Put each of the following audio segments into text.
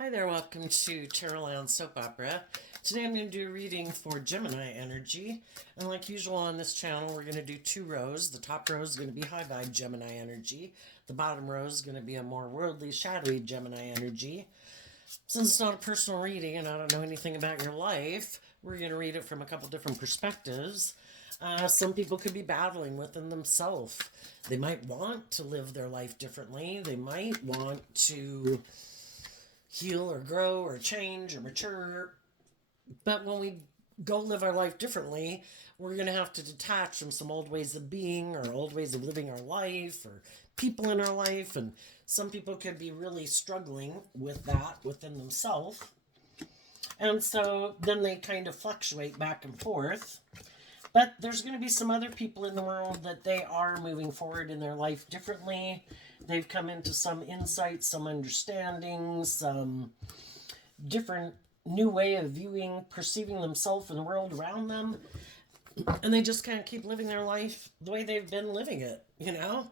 Hi there, welcome to Terraland Soap Opera. Today I'm going to do a reading for Gemini energy. And like usual on this channel, we're going to do two rows. The top row is going to be high vibe Gemini energy. The bottom row is going to be a more worldly, shadowy Gemini energy. Since it's not a personal reading and I don't know anything about your life, we're going to read it from a couple different perspectives. Some people could be battling within themselves. They might want to live their life differently. They might want to heal or grow or change or mature. But when we go live our life differently, we're going to have to detach from some old ways of being or old ways of living our life or people in our life. And some people could be really struggling with that within themselves. And so then they kind of fluctuate back and forth. But there's going to be some other people in the world that they are moving forward in their life differently. They've come into some insights, some understanding, some different new way of viewing, perceiving themselves and the world around them. And they just kind of keep living their life the way they've been living it, you know?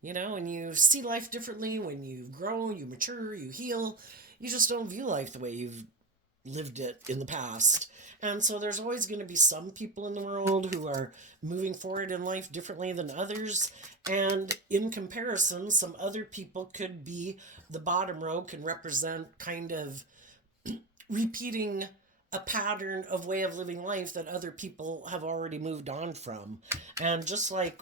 When you see life differently, when you grow, you mature, you heal, you just don't view life the way you've lived it in the past. And so there's always going to be some people in the world who are moving forward in life differently than others. And in comparison, some other people could be the bottom row, can represent kind of repeating a pattern of way of living life that other people have already moved on from. And just like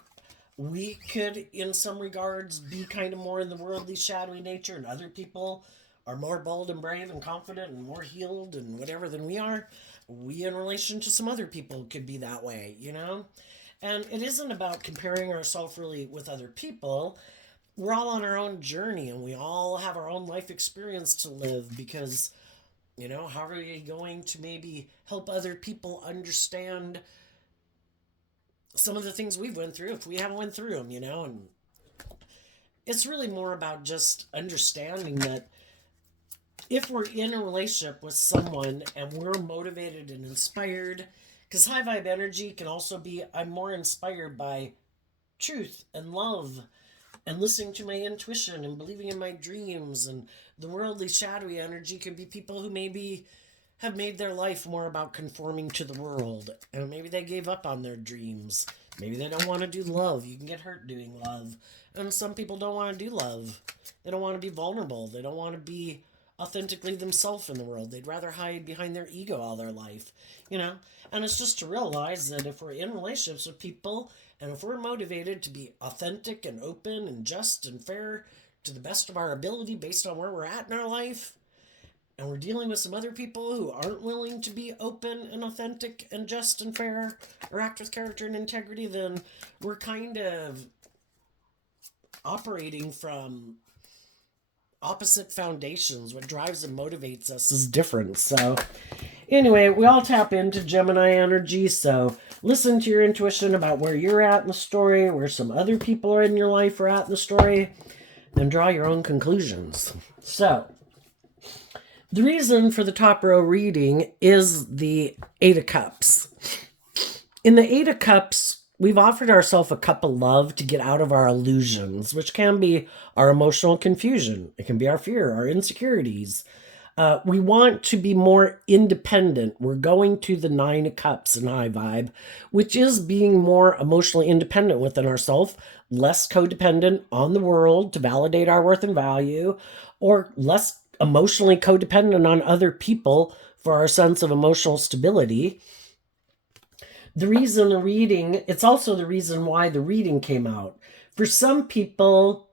we could, in some regards, be kind of more in the worldly, shadowy nature, and other people are more bold and brave and confident and more healed and whatever than we are, we in relation to some other people could be that way, you know? And it isn't about comparing ourselves really with other people. We're all on our own journey and we all have our own life experience to live because, how are we going to maybe help other people understand some of the things we've went through if we haven't went through them, And it's really more about just understanding that if we're in a relationship with someone and we're motivated and inspired, because high vibe energy can also be I'm more inspired by truth and love and listening to my intuition and believing in my dreams. And the worldly, shadowy energy can be people who maybe have made their life more about conforming to the world. And maybe they gave up on their dreams. Maybe they don't want to do love. You can get hurt doing love. And some people don't want to do love. They don't want to be vulnerable. They don't want to be authentically themselves in the world. They'd rather hide behind their ego all their life. And it's just to realize that if we're in relationships with people and if we're motivated to be authentic and open and just and fair to the best of our ability based on where we're at in our life, and we're dealing with some other people who aren't willing to be open and authentic and just and fair or act with character and integrity, then we're kind of operating from opposite foundations. What drives and motivates us is different. So anyway, we all tap into Gemini energy. So listen to your intuition about where you're at in the story, where some other people are in your life are at in the story, and draw your own conclusions. So the reason for the top row reading is the Eight of Cups. In the Eight of Cups, we've offered ourselves a cup of love to get out of our illusions, which can be our emotional confusion. It can be our fear, our insecurities. We want to be more independent. We're going to the Nine of Cups in high vibe, which is being more emotionally independent within ourselves, less codependent on the world to validate our worth and value, or less emotionally codependent on other people for our sense of emotional stability. The reason the reading, it's also the reason why the reading came out. For some people,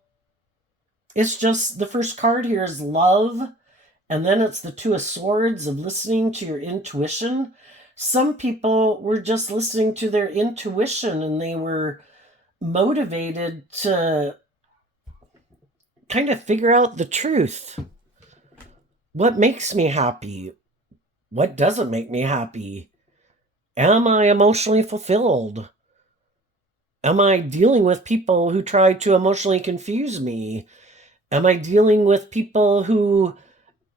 it's just the first card here is love, and then it's the Two of Swords of listening to your intuition. Some people were just listening to their intuition and they were motivated to kind of figure out the truth. What makes me happy? What doesn't make me happy? Am I emotionally fulfilled? Am I dealing with people who try to emotionally confuse me? Am I dealing with people who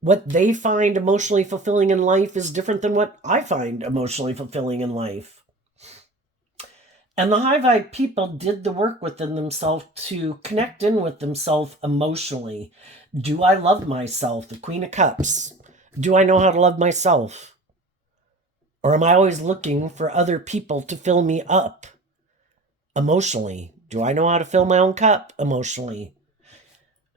what they find emotionally fulfilling in life is different than what I find emotionally fulfilling in life? And the high vibe people did the work within themselves to connect in with themselves emotionally. Do I love myself? The Queen of Cups. Do I know how to love myself? Or am I always looking for other people to fill me up emotionally? Do I know how to fill my own cup emotionally?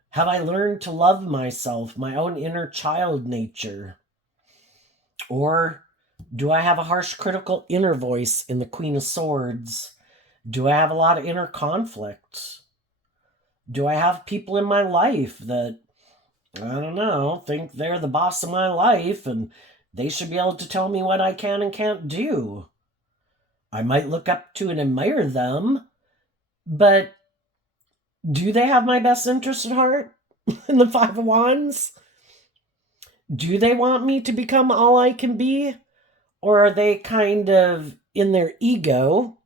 Have I learned to love myself, my own inner child nature? Or do I have a harsh, critical inner voice in the Queen of Swords? Do I have a lot of inner conflict? Do I have people in my life that, I don't know, think they're the boss of my life and they should be able to tell me what I can and can't do? I might look up to and admire them, but do they have my best interest at heart in the Five of Wands? Do they want me to become all I can be? Or are they kind of in their ego?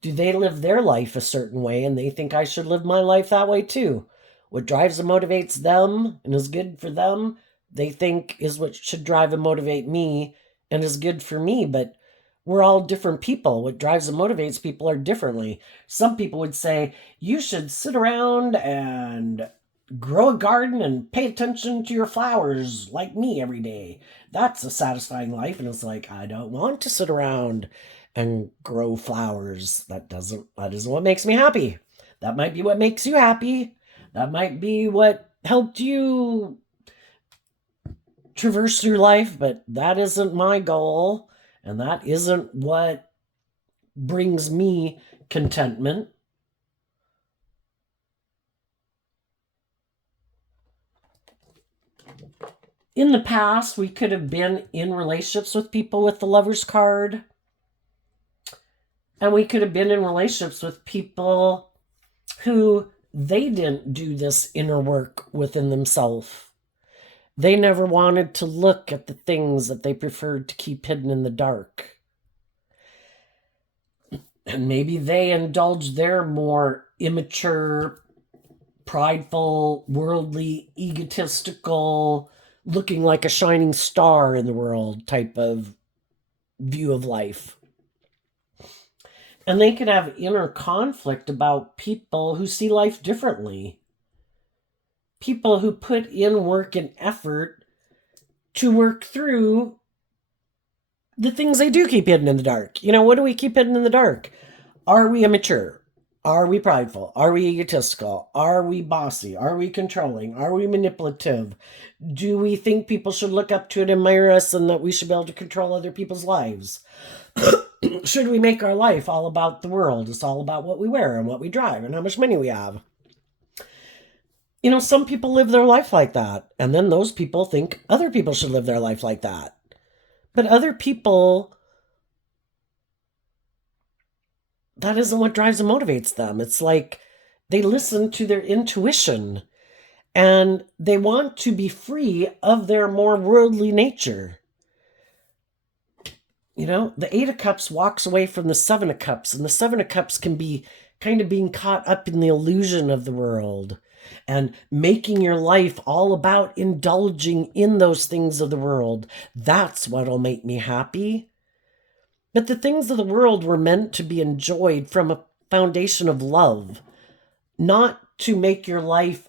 Do they live their life a certain way and they think I should live my life that way too? What drives and motivates them and is good for them, they think is what should drive and motivate me and is good for me. But we're all different people. What drives and motivates people are differently. Some people would say, you should sit around and grow a garden and pay attention to your flowers like me every day. That's a satisfying life. And it's like, I don't want to sit around and grow flowers. That isn't what makes me happy. That might be what makes you happy. That might be what helped you traverse through life, but that isn't my goal. And that isn't what brings me contentment. In the past, we could have been in relationships with people with the Lover's card. And we could have been in relationships with people who they didn't do this inner work within themselves. They never wanted to look at the things that they preferred to keep hidden in the dark. And maybe they indulged their more immature, prideful, worldly, egotistical, looking like a shining star in the world type of view of life. And they could have inner conflict about people who see life differently. People who put in work and effort to work through the things they do keep hidden in the dark. What do we keep hidden in the dark? Are we immature? Are we prideful? Are we egotistical? Are we bossy? Are we controlling? Are we manipulative? Do we think people should look up to and admire us and that we should be able to control other people's lives? Should we make our life all about the world? It's all about what we wear and what we drive and how much money we have. Some people live their life like that. And then those people think other people should live their life like that. But other people, that isn't what drives and motivates them. It's like they listen to their intuition and they want to be free of their more worldly nature. The Eight of Cups walks away from the Seven of Cups, and the Seven of Cups can be kind of being caught up in the illusion of the world and making your life all about indulging in those things of the world. That's what'll make me happy. But the things of the world were meant to be enjoyed from a foundation of love, not to make your life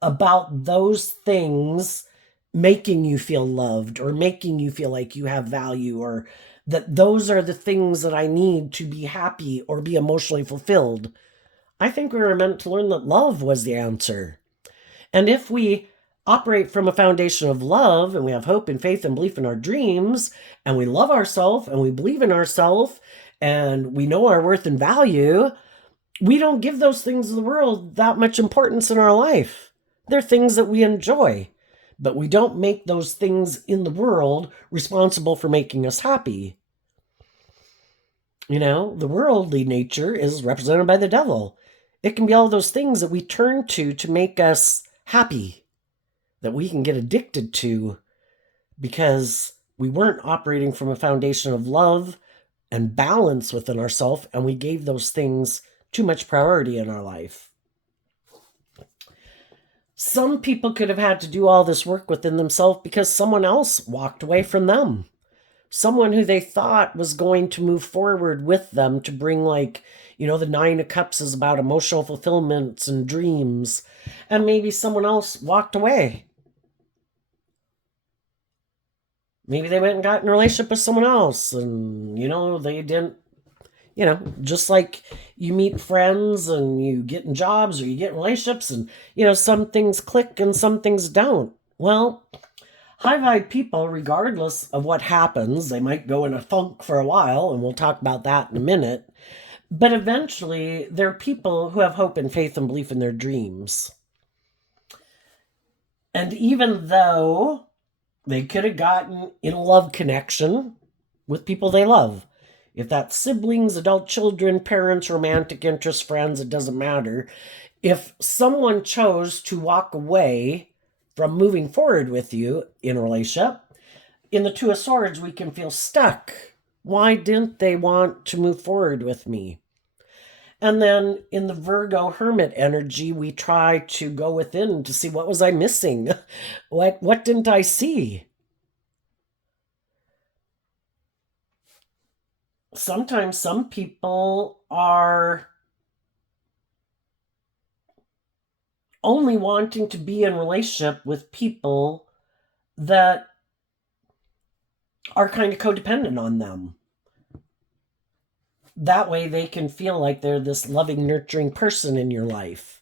about those things making you feel loved or making you feel like you have value or that those are the things that I need to be happy or be emotionally fulfilled. I think we were meant to learn that love was the answer. And if we operate from a foundation of love and we have hope and faith and belief in our dreams and we love ourselves and we believe in ourselves and we know our worth and value, we don't give those things of the world that much importance in our life. They're things that we enjoy. But we don't make those things in the world responsible for making us happy. The worldly nature is represented by the devil. It can be all those things that we turn to make us happy, that we can get addicted to because we weren't operating from a foundation of love and balance within ourselves, and we gave those things too much priority in our life. Some people could have had to do all this work within themselves because someone else walked away from them. someone who they thought was going to move forward with them to bring, like, the Nine of Cups is about emotional fulfillments and dreams. And maybe someone else walked away. Maybe they went and got in a relationship with someone else, and, they didn't, just like you meet friends and you get in jobs or you get in relationships, and, some things click and some things don't. Well, high vibe people, regardless of what happens, they might go in a funk for a while, and we'll talk about that in a minute. But eventually, they're people who have hope and faith and belief in their dreams. And even though they could have gotten in a love connection with people they love, if that's siblings, adult children, parents, romantic interest, friends, it doesn't matter. If someone chose to walk away from moving forward with you in a relationship, in the Two of Swords, we can feel stuck. Why didn't they want to move forward with me? And then in the Virgo Hermit energy, we try to go within to see, what was I missing? What didn't I see? Sometimes some people are only wanting to be in relationship with people that are kind of codependent on them. That way they can feel like they're this loving, nurturing person in your life.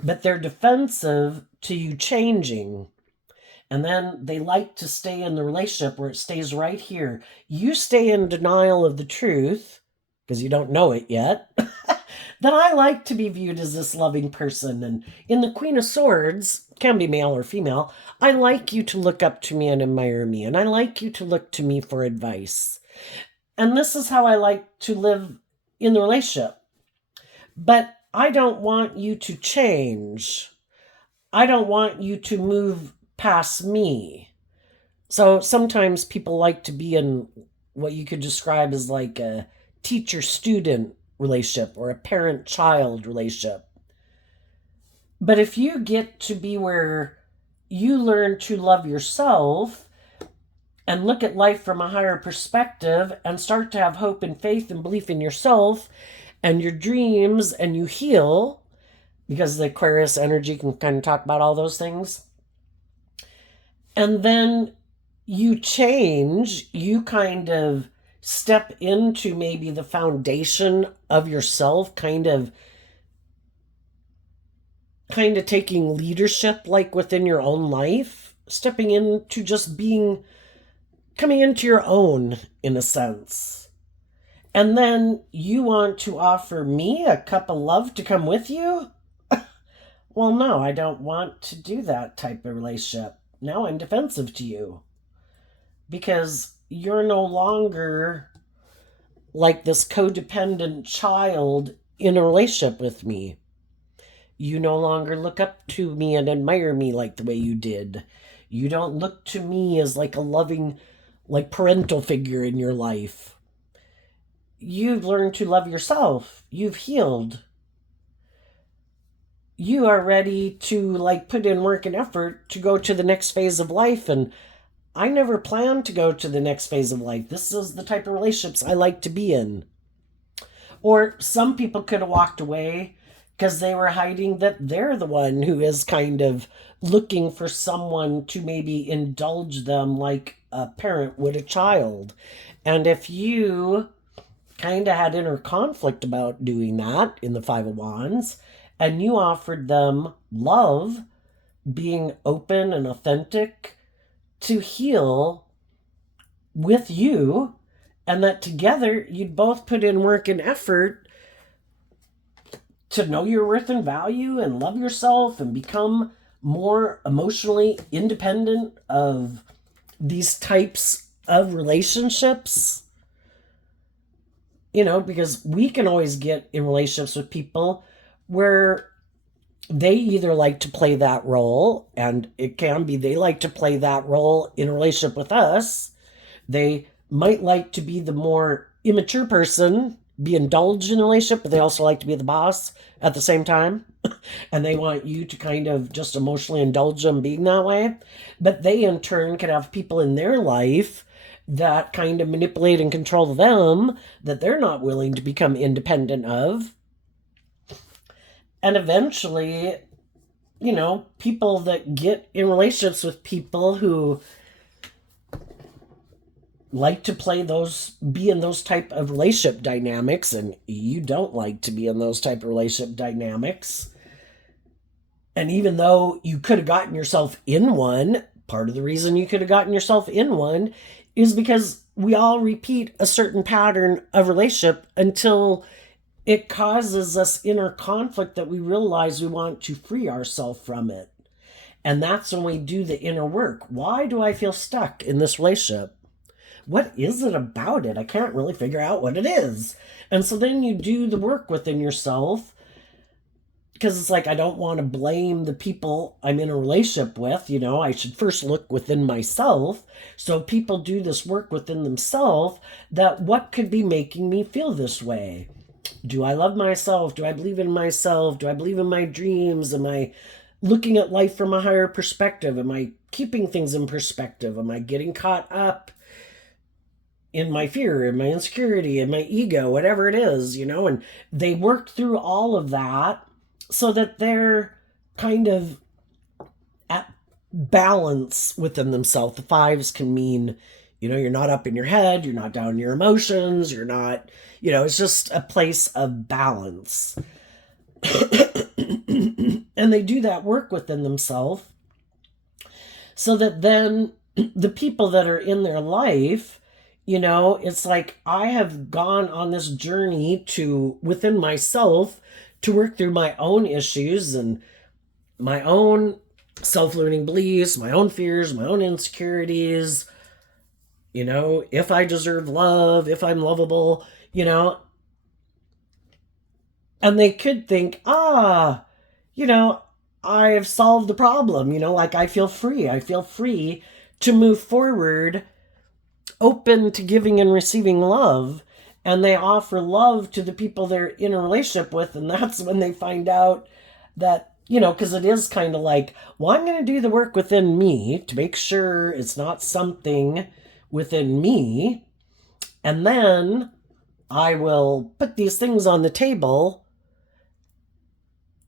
But they're defensive to you changing. And then they like to stay in the relationship where it stays right here. You stay in denial of the truth, because you don't know it yet, that I like to be viewed as this loving person. And in the Queen of Swords, can be male or female, I like you to look up to me and admire me. And I like you to look to me for advice. And this is how I like to live in the relationship. But I don't want you to change. I don't want you to move past me. So sometimes people like to be in what you could describe as like a teacher-student relationship or a parent-child relationship. But if you get to be where you learn to love yourself and look at life from a higher perspective and start to have hope and faith and belief in yourself and your dreams, and you heal, because the Aquarius energy can kind of talk about all those things, and then you change, you kind of step into maybe the foundation of yourself, kind of taking leadership like within your own life, stepping into just being, coming into your own in a sense. And then you want to offer me a cup of love to come with you? Well, no, I don't want to do that type of relationship. Now I'm defensive to you because you're no longer like this codependent child in a relationship with me. You no longer look up to me and admire me like the way you did. You don't look to me as like a loving, like parental figure in your life. You've learned to love yourself. You've healed. You are ready to like put in work and effort to go to the next phase of life. And I never planned to go to the next phase of life. This is the type of relationships I like to be in. Or some people could have walked away because they were hiding that they're the one who is kind of looking for someone to maybe indulge them like a parent would a child. And if you kind of had inner conflict about doing that in the Five of Wands, and you offered them love, being open and authentic, to heal with you, and that together you'd both put in work and effort to know your worth and value and love yourself and become more emotionally independent of these types of relationships. You know, because we can always get in relationships with people where they either like to play that role, and it can be they like to play that role in a relationship with us. They might like to be the more immature person, be indulged in a relationship, but they also like to be the boss at the same time. And they want you to kind of just emotionally indulge them being that way. But they in turn can have people in their life that kind of manipulate and control them, that they're not willing to become independent of. And eventually, people that get in relationships with people who like to be in those type of relationship dynamics, and you don't like to be in those type of relationship dynamics. And even though you could have gotten yourself in one, part of the reason you could have gotten yourself in one is because we all repeat a certain pattern of relationship until it causes us inner conflict that we realize we want to free ourselves from it. And that's when we do the inner work. Why do I feel stuck in this relationship? What is it about it? I can't really figure out what it is. And so then you do the work within yourself, because it's like, I don't want to blame the people I'm in a relationship with. I should first look within myself. So people do this work within themselves, that what could be making me feel this way? Do I love myself? Do I believe in myself? Do I believe in my dreams? Am I looking at life from a higher perspective? Am I keeping things in perspective? Am I getting caught up in my fear, in my insecurity, in my ego, whatever it is, and they work through all of that so that they're kind of at balance within themselves. The fives can mean, you're not up in your head, you're not down in your emotions, you're not, it's just a place of balance. And they do that work within themselves so that then the people that are in their life, it's like, I have gone on this journey within myself, to work through my own issues and my own self-limiting beliefs, my own fears, my own insecurities, if I deserve love, if I'm lovable, and they could think, I have solved the problem, like I feel free to move forward, open to giving and receiving love. And they offer love to the people they're in a relationship with. And that's when they find out that, because it is kind of like, well, I'm going to do the work within me to make sure it's not something within me. And then I will put these things on the table.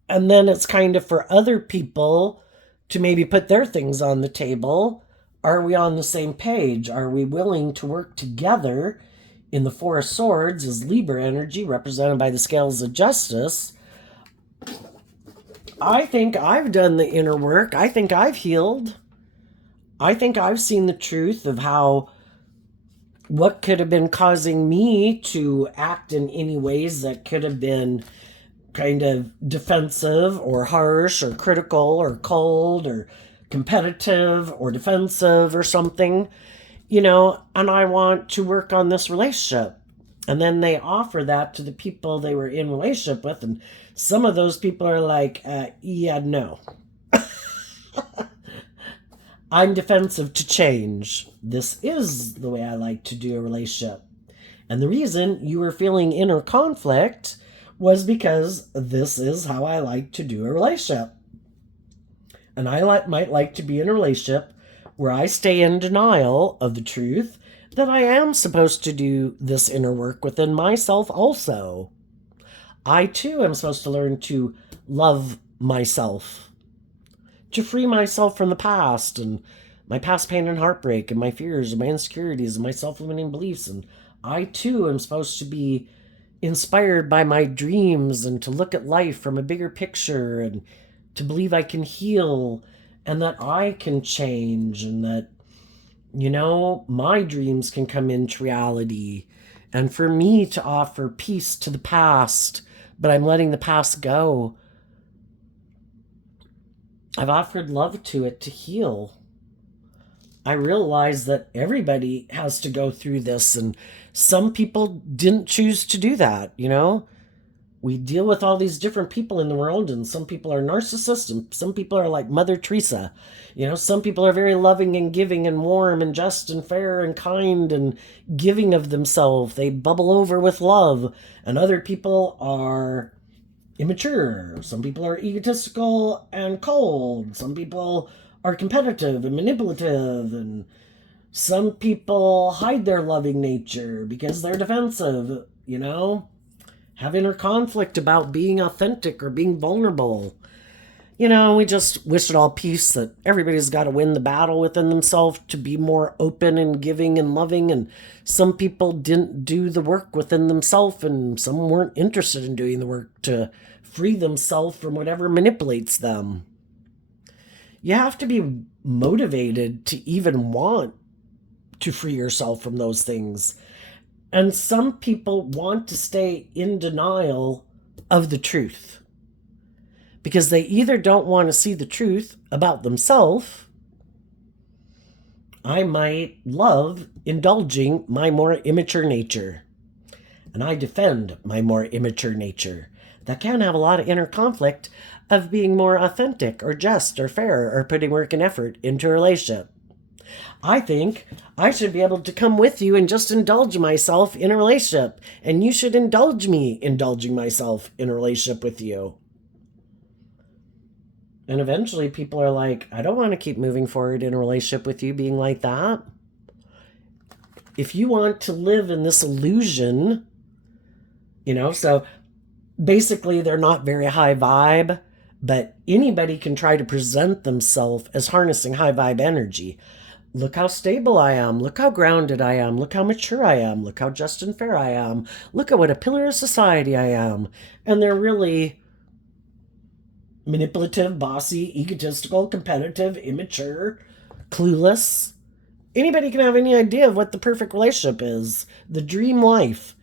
And then it's kind of for other people to maybe put their things on the table. Are we on the same page? Are we willing to work together? In the Four of Swords is Libra energy, represented by the Scales of Justice. I think I've done the inner work. I think I've healed. I think I've seen the truth of what could have been causing me to act in any ways that could have been kind of defensive or harsh or critical or cold or competitive or defensive or something. And I want to work on this relationship. And then they offer that to the people they were in relationship with. And some of those people are like, yeah, no. I'm defensive to change. This is the way I like to do a relationship. And the reason you were feeling inner conflict was because this is how I like to do a relationship. And I might like to be in a relationship where I stay in denial of the truth that I am supposed to do this inner work within myself also. I too am supposed to learn to love myself, to free myself from the past and my past pain and heartbreak and my fears and my insecurities and my self-limiting beliefs. And I too am supposed to be inspired by my dreams and to look at life from a bigger picture and to believe I can heal and that I can change and that, my dreams can come into reality. And for me to offer peace to the past, but I'm letting the past go. I've offered love to it to heal. I realize that everybody has to go through this, and some people didn't choose to do that, We deal with all these different people in the world, and some people are narcissists, and some people are like Mother Teresa. Some people are very loving and giving and warm and just and fair and kind and giving of themselves. They bubble over with love. And other people are immature. Some people are egotistical and cold. Some people are competitive and manipulative and Some people hide their loving nature because they're defensive, have inner conflict about being authentic or being vulnerable. We just wish it all peace that everybody's got to win the battle within themselves to be more open and giving and loving. And some people didn't do the work within themselves, and some weren't interested in doing the work to free themselves from whatever manipulates them. You have to be motivated to even want to free yourself from those things. And some people want to stay in denial of the truth because they either don't want to see the truth about themselves. I might love indulging my more immature nature, and I defend my more immature nature. That can have a lot of inner conflict of being more authentic or just or fair or putting work and effort into a relationship. I think I should be able to come with you and just indulge myself in a relationship, and you should indulge me indulging myself in a relationship with you. And eventually people are like, I don't want to keep moving forward in a relationship with you being like that. If you want to live in this illusion, so basically they're not very high vibe, but anybody can try to present themselves as harnessing high vibe energy. Look how stable I am. Look how grounded I am. Look how mature I am. Look how just and fair I am. Look at what a pillar of society I am. And they're really manipulative, bossy, egotistical, competitive, immature, clueless. Anybody can have any idea of what the perfect relationship is, the dream life.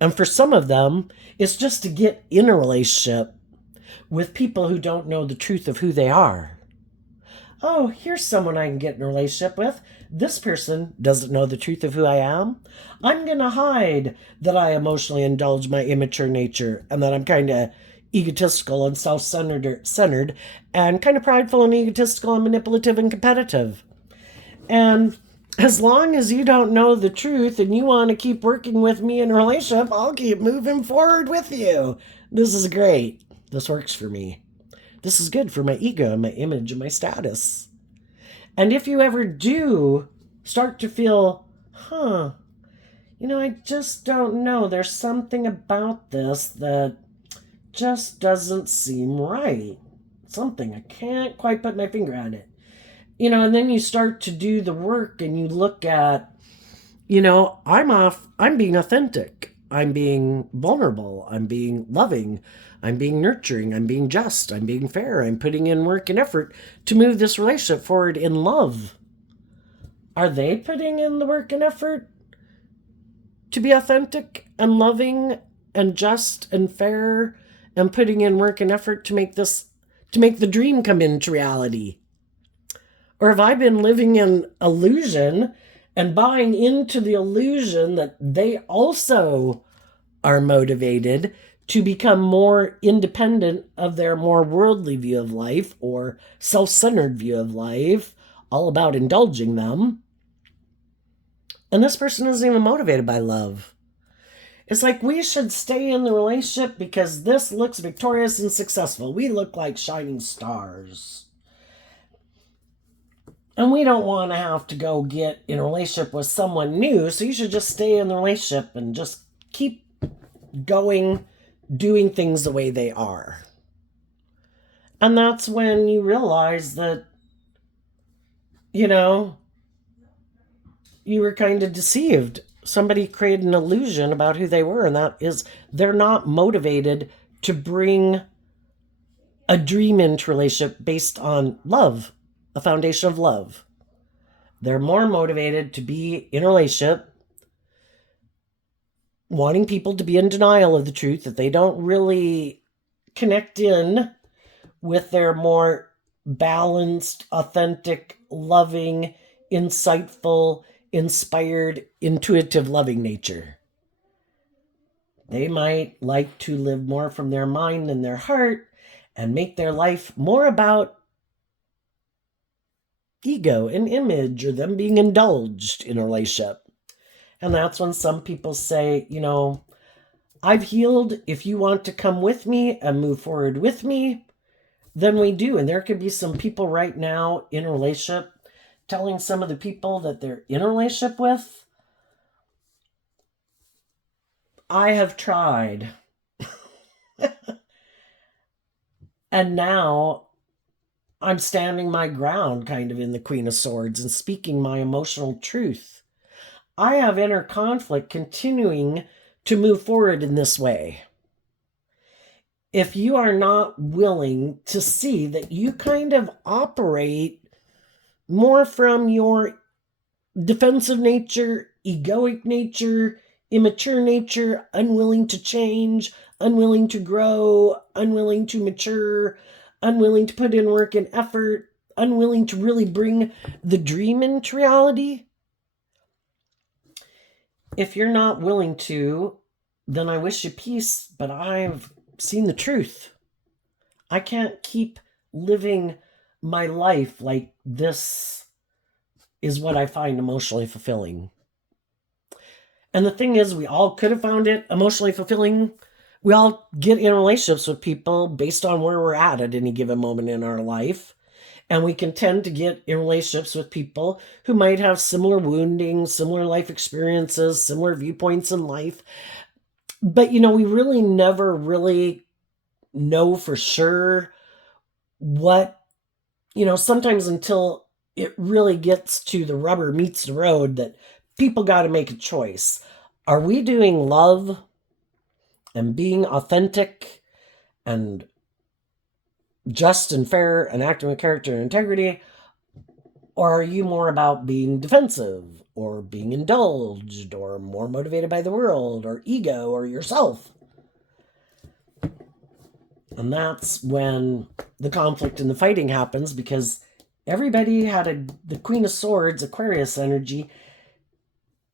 And for some of them, it's just to get in a relationship with people who don't know the truth of who they are. Oh, here's someone I can get in a relationship with. This person doesn't know the truth of who I am. I'm going to hide that I emotionally indulge my immature nature and that I'm kind of egotistical and self-centered and kind of prideful and egotistical and manipulative and competitive. And as long as you don't know the truth and you want to keep working with me in a relationship, I'll keep moving forward with you. This is great. This works for me. This is good for my ego and my image and my status. And if you ever do start to feel, I just don't know, there's something about this that just doesn't seem right. Something, I can't quite put my finger on it. And then you start to do the work and you look at, I'm being authentic. I'm being vulnerable. I'm being loving. I'm being nurturing. I'm being just. I'm being fair. I'm putting in work and effort to move this relationship forward in love. Are they putting in the work and effort to be authentic and loving and just and fair and putting in work and effort to make the dream come into reality? Or have I been living in illusion and buying into the illusion that they also are motivated to become more independent of their more worldly view of life or self-centered view of life, all about indulging them? And this person isn't even motivated by love. It's like we should stay in the relationship because this looks victorious and successful. We look like shining stars. And we don't want to have to go get in a relationship with someone new, so you should just stay in the relationship and just keep going, doing things the way they are. And that's when you realize that, you were kind of deceived. Somebody created an illusion about who they were, and that is they're not motivated to bring a dream into relationship based on love, a foundation of love. They're more motivated to be in a relationship, wanting people to be in denial of the truth, that they don't really connect in with their more balanced, authentic, loving, insightful, inspired, intuitive, loving nature. They might like to live more from their mind and their heart and make their life more about ego and image or them being indulged in a relationship. And that's when some people say, I've healed. If you want to come with me and move forward with me, then we do. And there could be some people right now in a relationship telling some of the people that they're in a relationship with. I have tried. And now I'm standing my ground kind of in the Queen of Swords and speaking my emotional truth. I have inner conflict continuing to move forward in this way. If you are not willing to see that you kind of operate more from your defensive nature, egoic nature, immature nature, unwilling to change, unwilling to grow, unwilling to mature, unwilling to put in work and effort, unwilling to really bring the dream into reality. If you're not willing to, then I wish you peace, but I've seen the truth. I can't keep living my life like this is what I find emotionally fulfilling. And the thing is, we all could have found it emotionally fulfilling. We all get in relationships with people based on where we're at any given moment in our life. And we can tend to get in relationships with people who might have similar wounding, similar life experiences, similar viewpoints in life. But, we really never really know for sure what, sometimes until it really gets to the rubber meets the road that people got to make a choice. Are we doing love and being authentic and just and fair and acting with character and integrity? Or are you more about being defensive or being indulged or more motivated by the world or ego or yourself? And that's when the conflict and the fighting happens, because everybody had the Queen of Swords, Aquarius energy.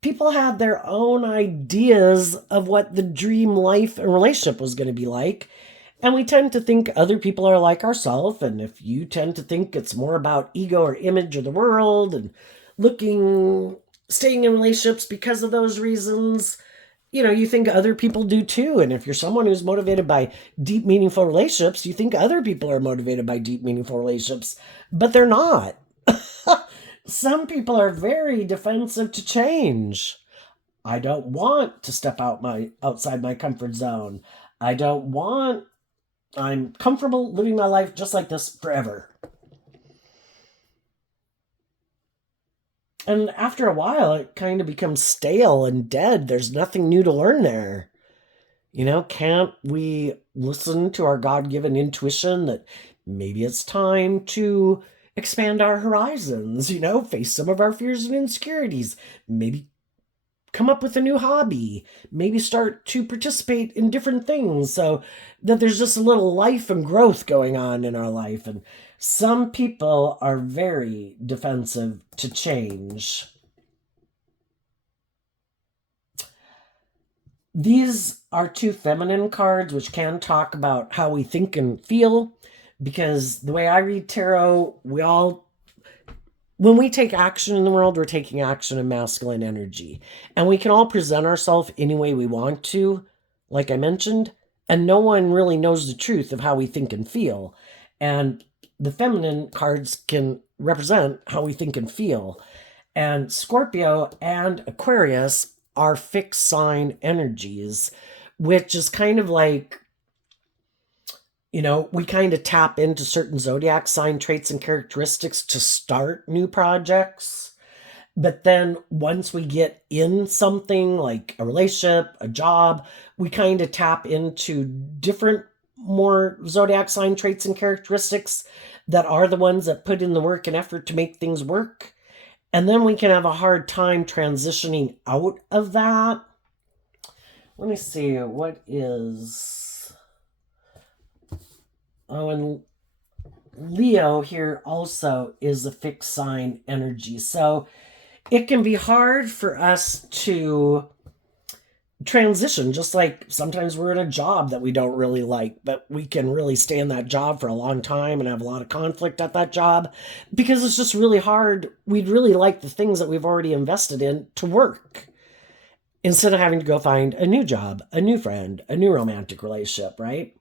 People had their own ideas of what the dream life and relationship was going to be like. And we tend to think other people are like ourselves. And if you tend to think it's more about ego or image or the world and staying in relationships because of those reasons, you think other people do too. And if you're someone who's motivated by deep, meaningful relationships, you think other people are motivated by deep, meaningful relationships, but they're not. Some people are very defensive to change. I don't want to step outside my comfort zone. I'm comfortable living my life just like this forever. And after a while, it kind of becomes stale and dead. There's nothing new to learn there. Can't we listen to our God-given intuition that maybe it's time to expand our horizons, face some of our fears and insecurities, maybe come up with a new hobby, maybe start to participate in different things so that there's just a little life and growth going on in our life. And some people are very defensive to change. These are two feminine cards, which can talk about how we think and feel, because the way I read tarot, when we take action in the world, we're taking action in masculine energy. And we can all present ourselves any way we want to, like I mentioned, and no one really knows the truth of how we think and feel. And the feminine cards can represent how we think and feel. And Scorpio and Aquarius are fixed sign energies, which is kind of like, we kind of tap into certain zodiac sign traits and characteristics to start new projects. But then once we get in something like a relationship, a job, we kind of tap into different, more zodiac sign traits and characteristics that are the ones that put in the work and effort to make things work. And then we can have a hard time transitioning out of that. Let me see, what is... Oh, and Leo here also is a fixed sign energy. So it can be hard for us to transition, just like sometimes we're in a job that we don't really like, but we can really stay in that job for a long time and have a lot of conflict at that job because it's just really hard. We'd really like the things that we've already invested in to work instead of having to go find a new job, a new friend, a new romantic relationship, right?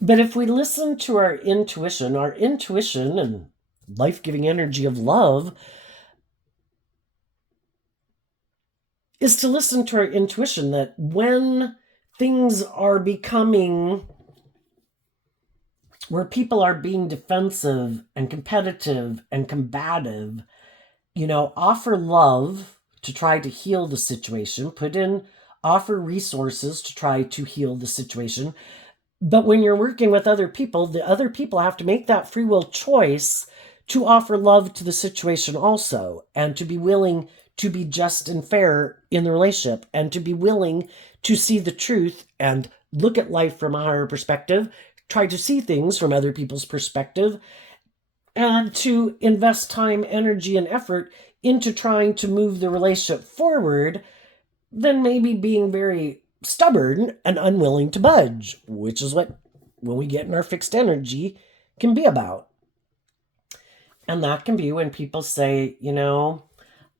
But if we listen to our intuition, and life-giving energy of love, is to listen to our intuition that when things are becoming where people are being defensive and competitive and combative, offer love to try to heal the situation, offer resources to try to heal the situation. But when you're working with other people, the other people have to make that free will choice to offer love to the situation also, and to be willing to be just and fair in the relationship, and to be willing to see the truth and look at life from a higher perspective, try to see things from other people's perspective, and to invest time, energy, and effort into trying to move the relationship forward, than maybe being very stubborn and unwilling to budge, which is what, when we get in our fixed energy, can be about. And that can be when people say,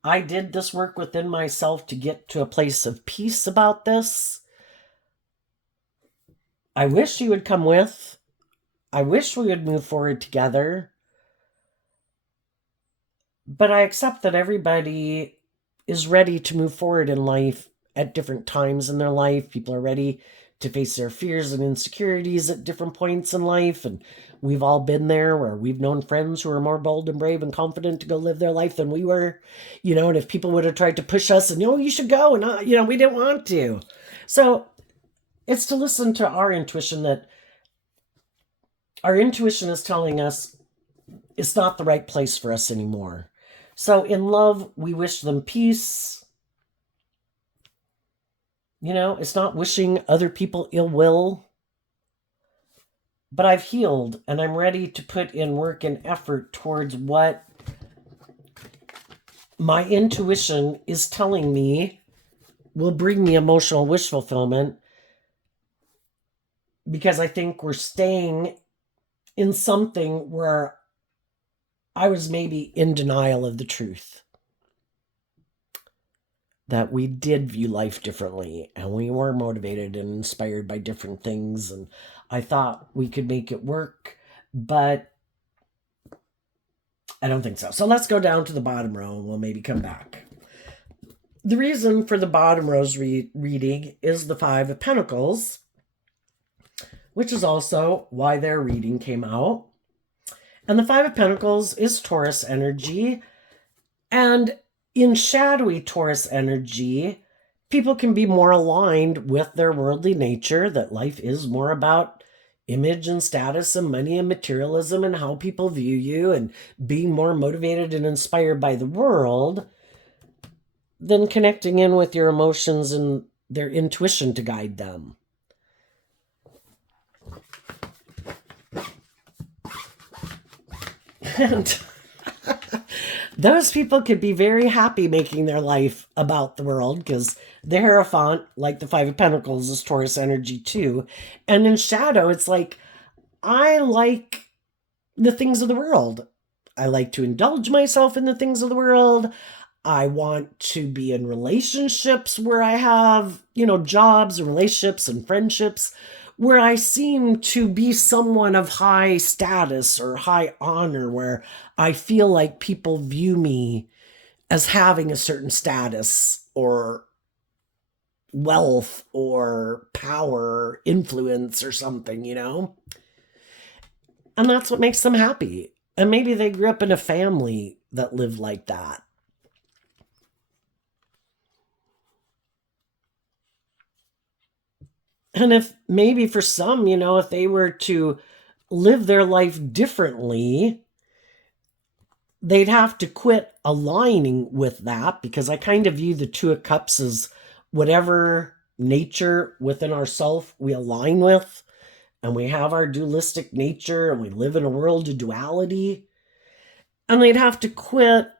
I did this work within myself to get to a place of peace about this. I wish you would come with. I wish we would move forward together. But I accept that everybody is ready to move forward in life at different times in their life. People are ready to face their fears and insecurities at different points in life. And we've all been there, where we've known friends who are more bold and brave and confident to go live their life than we were, and if people would have tried to push us and, you should go, and, we didn't want to. So it's to listen to our intuition, that our intuition is telling us it's not the right place for us anymore. So in love, we wish them peace. It's not wishing other people ill will. But I've healed, and I'm ready to put in work and effort towards what my intuition is telling me will bring me emotional wish fulfillment, because I think we're staying in something where I was maybe in denial of the truth. That we did view life differently, and we were motivated and inspired by different things, and I thought we could make it work, but I don't think so. So let's go down to the bottom row, and we'll maybe come back. The reason for the bottom row's reading is the Five of Pentacles, which is also why their reading came out. And the Five of Pentacles is Taurus energy, and in shadowy Taurus energy, people can be more aligned with their worldly nature, that life is more about image and status and money and materialism and how people view you, and being more motivated and inspired by the world than connecting in with your emotions and their intuition to guide them. And those people could be very happy making their life about the world, because the Hierophant, like the Five of Pentacles, is Taurus energy too. And in shadow, it's like, I like the things of the world. I like to indulge myself in the things of the world. I want to be in relationships where I have, jobs and relationships and friendships where I seem to be someone of high status or high honor, where I feel like people view me as having a certain status or wealth or power or influence or something, And that's what makes them happy. And maybe they grew up in a family that lived like that. And if maybe for some, if they were to live their life differently, they'd have to quit aligning with that, because I kind of view the Two of Cups as whatever nature within ourself we align with, and we have our dualistic nature, and we live in a world of duality, and they'd have to quit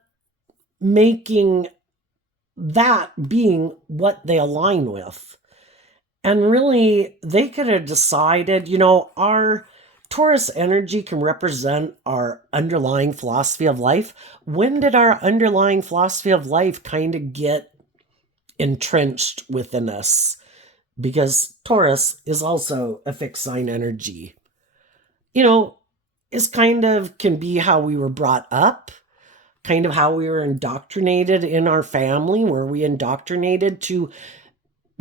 making that being what they align with. And really, they could have decided, our Taurus energy can represent our underlying philosophy of life. When did our underlying philosophy of life kind of get entrenched within us? Because Taurus is also a fixed sign energy. is kind of can be how we were brought up, kind of how we were indoctrinated in our family, where we indoctrinated to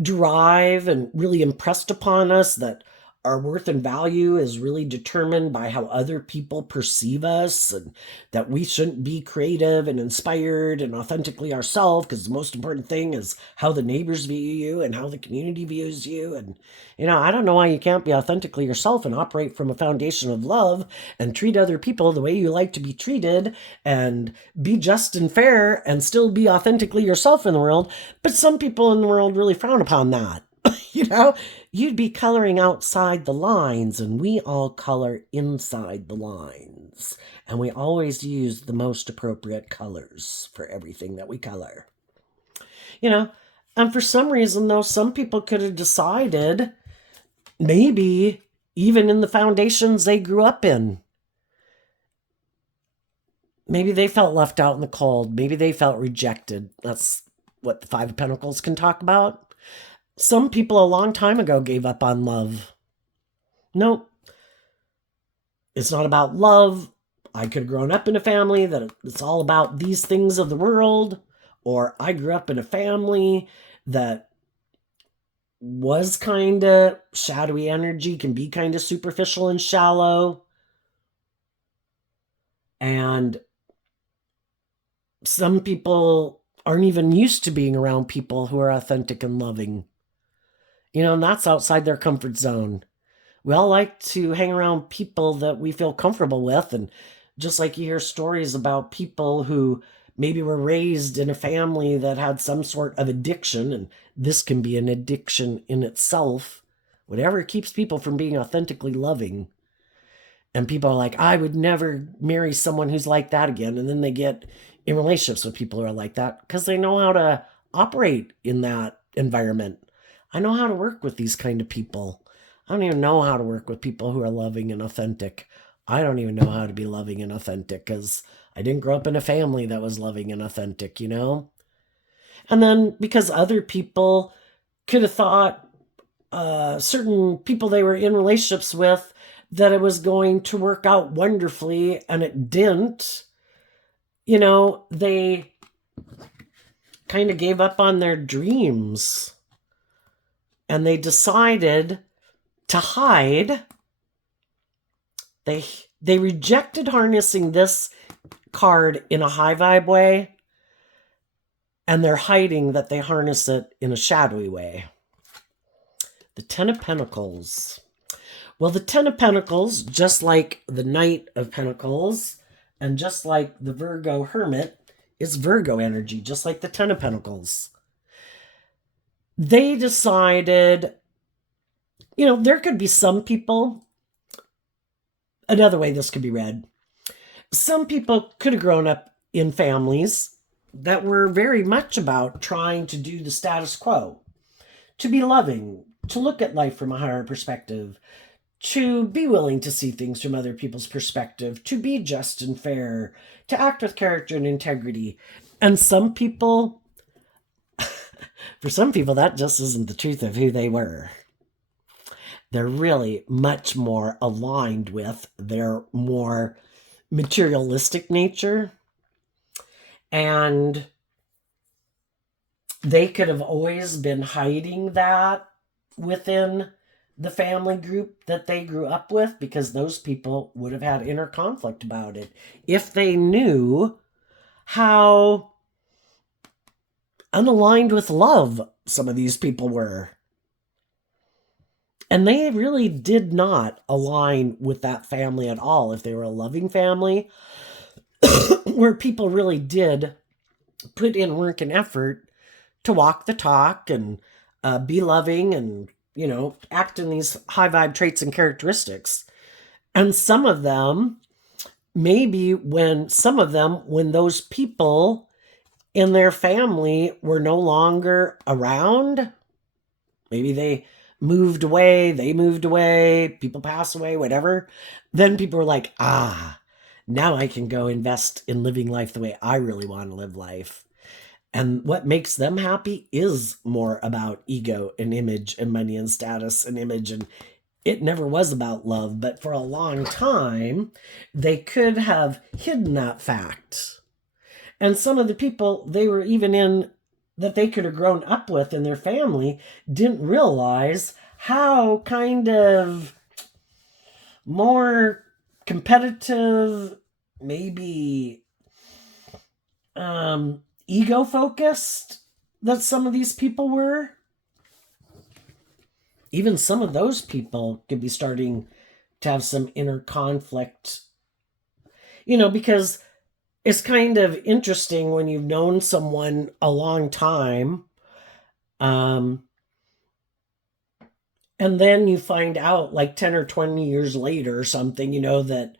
drive and really impressed upon us that our worth and value is really determined by how other people perceive us, and that we shouldn't be creative and inspired and authentically ourselves, because the most important thing is how the neighbors view you and how the community views you. And I don't know why you can't be authentically yourself and operate from a foundation of love and treat other people the way you like to be treated and be just and fair and still be authentically yourself in the world. But some people in the world really frown upon that. You'd be coloring outside the lines, and we all color inside the lines. And we always use the most appropriate colors for everything that we color. And for some reason, though, some people could have decided, maybe even in the foundations they grew up in, maybe they felt left out in the cold. Maybe they felt rejected. That's what the Five of Pentacles can talk about. Some people a long time ago gave up on love. Nope. It's not about love. I could have grown up in a family that it's all about these things of the world. Or I grew up in a family that was kind of shadowy energy, can be kind of superficial and shallow. And some people aren't even used to being around people who are authentic and loving. And that's outside their comfort zone. We all like to hang around people that we feel comfortable with. And just like you hear stories about people who maybe were raised in a family that had some sort of addiction, and this can be an addiction in itself, whatever keeps people from being authentically loving. And people are like, I would never marry someone who's like that again. And then they get in relationships with people who are like that because they know how to operate in that environment. I know how to work with these kind of people. I don't even know how to work with people who are loving and authentic. I don't even know how to be loving and authentic because I didn't grow up in a family that was loving and authentic, And then because other people could have thought, certain people they were in relationships with, that it was going to work out wonderfully, and it didn't. They kind of gave up on their dreams. And they decided to hide. They rejected harnessing this card in a high vibe way, and they're hiding that they harness it in a shadowy way. The Ten of Pentacles. Well, the Ten of Pentacles, just like the Knight of Pentacles, and just like the Virgo Hermit, is Virgo energy, just like the Ten of Pentacles. They decided, there could be some people, another way this could be read. Some people could have grown up in families that were very much about trying to do the status quo, to be loving, to look at life from a higher perspective, to be willing to see things from other people's perspective, to be just and fair, to act with character and integrity. And some people, for some people, that just isn't the truth of who they were. They're really much more aligned with their more materialistic nature. And they could have always been hiding that within the family group that they grew up with, because those people would have had inner conflict about it if they knew how unaligned with love some of these people were. And they really did not align with that family at all. If they were a loving family where people really did put in work and effort to walk the talk and be loving and, act in these high vibe traits and characteristics. And some of them, when those people in their family were no longer around, maybe they moved away, people pass away, whatever, then people were like, now I can go invest in living life the way I really want to live life. And what makes them happy is more about ego and image and money and status and image and it never was about love, but for a long time, they could have hidden that fact. And some of the people they were even in that they could have grown up with in their family didn't realize how kind of more competitive, maybe ego focused that some of these people were. Even some of those people could be starting to have some inner conflict, because it's kind of interesting when you've known someone a long time, and then you find out like 10 or 20 years later or something, that,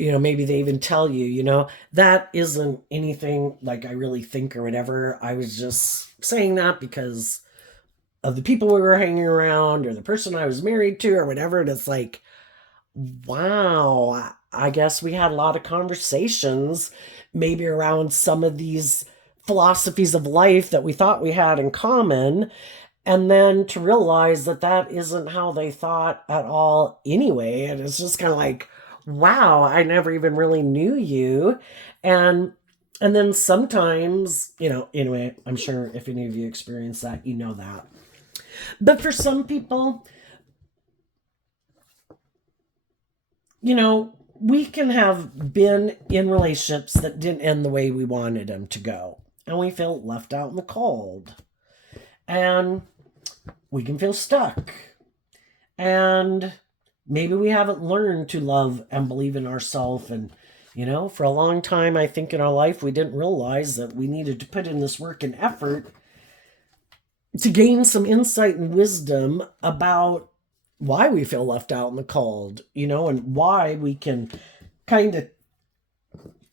maybe they even tell you, that isn't anything like I really think or whatever. I was just saying that because of the people we were hanging around or the person I was married to or whatever. And it's like, wow, I guess we had a lot of conversations maybe around some of these philosophies of life that we thought we had in common. And then to realize that that isn't how they thought at all anyway. And it's just kind of like, wow, I never even really knew you. And then sometimes, anyway, I'm sure if any of you experience that, you know that. But for some people, we can have been in relationships that didn't end the way we wanted them to go. And we feel left out in the cold. And we can feel stuck. And maybe we haven't learned to love and believe in ourselves. And, for a long time, I think in our life, we didn't realize that we needed to put in this work and effort to gain some insight and wisdom about why we feel left out in the cold, and why we can kind of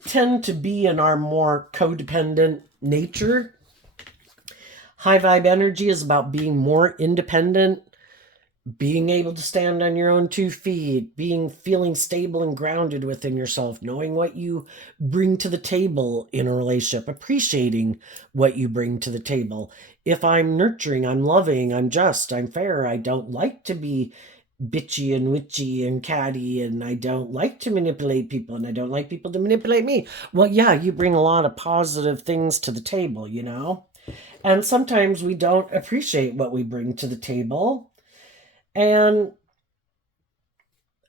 tend to be in our more codependent nature. High vibe energy is about being more independent, being able to stand on your own 2 feet, feeling stable and grounded within yourself, knowing what you bring to the table in a relationship, appreciating what you bring to the table. If I'm nurturing, I'm loving, I'm just, I'm fair, I don't like to be bitchy and witchy and catty, and I don't like to manipulate people, and I don't like people to manipulate me. Well, yeah, you bring a lot of positive things to the table, And sometimes we don't appreciate what we bring to the table. And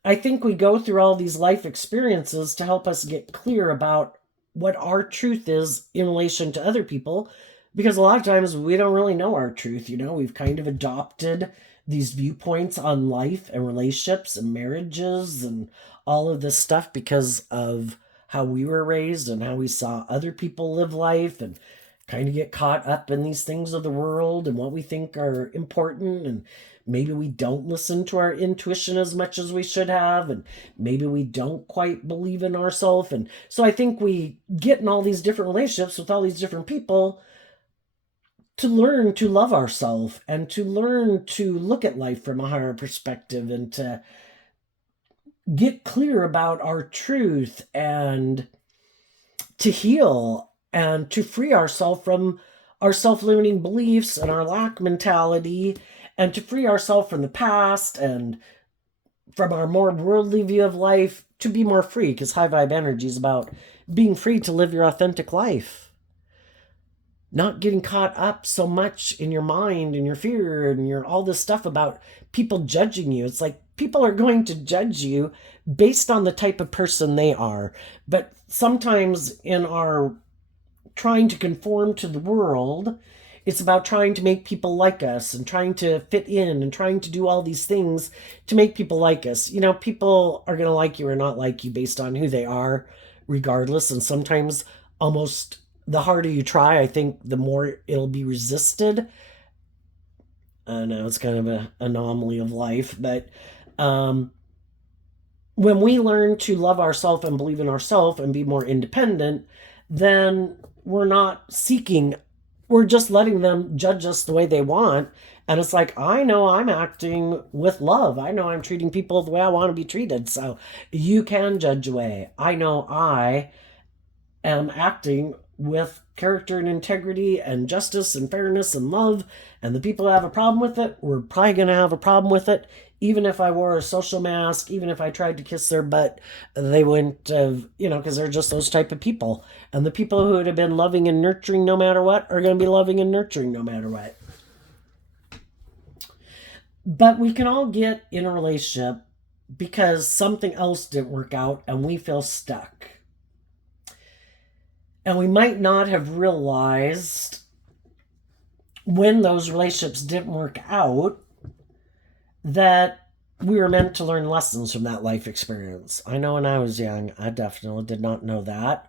I think we go through all these life experiences to help us get clear about what our truth is in relation to other people, because a lot of times we don't really know our truth. We've kind of adopted these viewpoints on life and relationships and marriages and all of this stuff because of how we were raised and how we saw other people live life, and kind of get caught up in these things of the world and what we think are important. And maybe we don't listen to our intuition as much as we should have, and maybe we don't quite believe in ourselves. And so I think we get in all these different relationships with all these different people to learn to love ourselves and to learn to look at life from a higher perspective and to get clear about our truth and to heal and to free ourselves from our self-limiting beliefs and our lack mentality, and to free ourselves from the past and from our more worldly view of life, to be more free, because high vibe energy is about being free to live your authentic life. Not getting caught up so much in your mind and your fear and your all this stuff about people judging you. It's like people are going to judge you based on the type of person they are. But sometimes in our trying to conform to the world, it's about trying to make people like us and trying to fit in and trying to do all these things to make people like us. People are going to like you or not like you based on who they are, regardless. And sometimes almost the harder you try, I think the more it'll be resisted. I know it's kind of an anomaly of life, but when we learn to love ourselves and believe in ourselves and be more independent, then we're not seeking, we're just letting them judge us the way they want. And it's like, I know I'm acting with love. I know I'm treating people the way I want to be treated. So you can judge away. I know I am acting with character and integrity and justice and fairness and love, and the people who have a problem with it were probably going to have a problem with it. Even if I wore a social mask, even if I tried to kiss their butt, they wouldn't have, because they're just those type of people. And the people who would have been loving and nurturing no matter what are going to be loving and nurturing no matter what. But we can all get in a relationship because something else didn't work out and we feel stuck. And we might not have realized when those relationships didn't work out that we were meant to learn lessons from that life experience. I know when I was young, I definitely did not know that.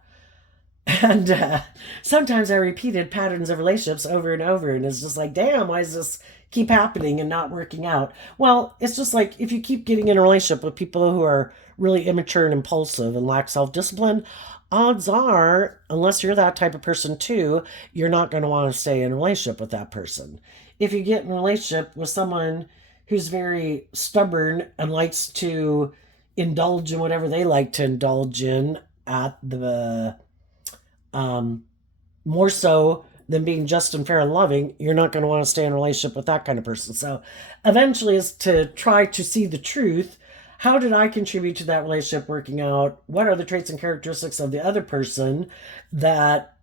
And sometimes I repeated patterns of relationships over and over, and it's just like, damn, why does this keep happening and not working out? Well, it's just like if you keep getting in a relationship with people who are really immature and impulsive and lack self-discipline, odds are, unless you're that type of person too, you're not going to want to stay in a relationship with that person. If you get in a relationship with someone who's very stubborn and likes to indulge in whatever they like to indulge in at the more so than being just and fair and loving, you're not going to want to stay in a relationship with that kind of person. So eventually is to try to see the truth. How did I contribute to that relationship working out? What are the traits and characteristics of the other person that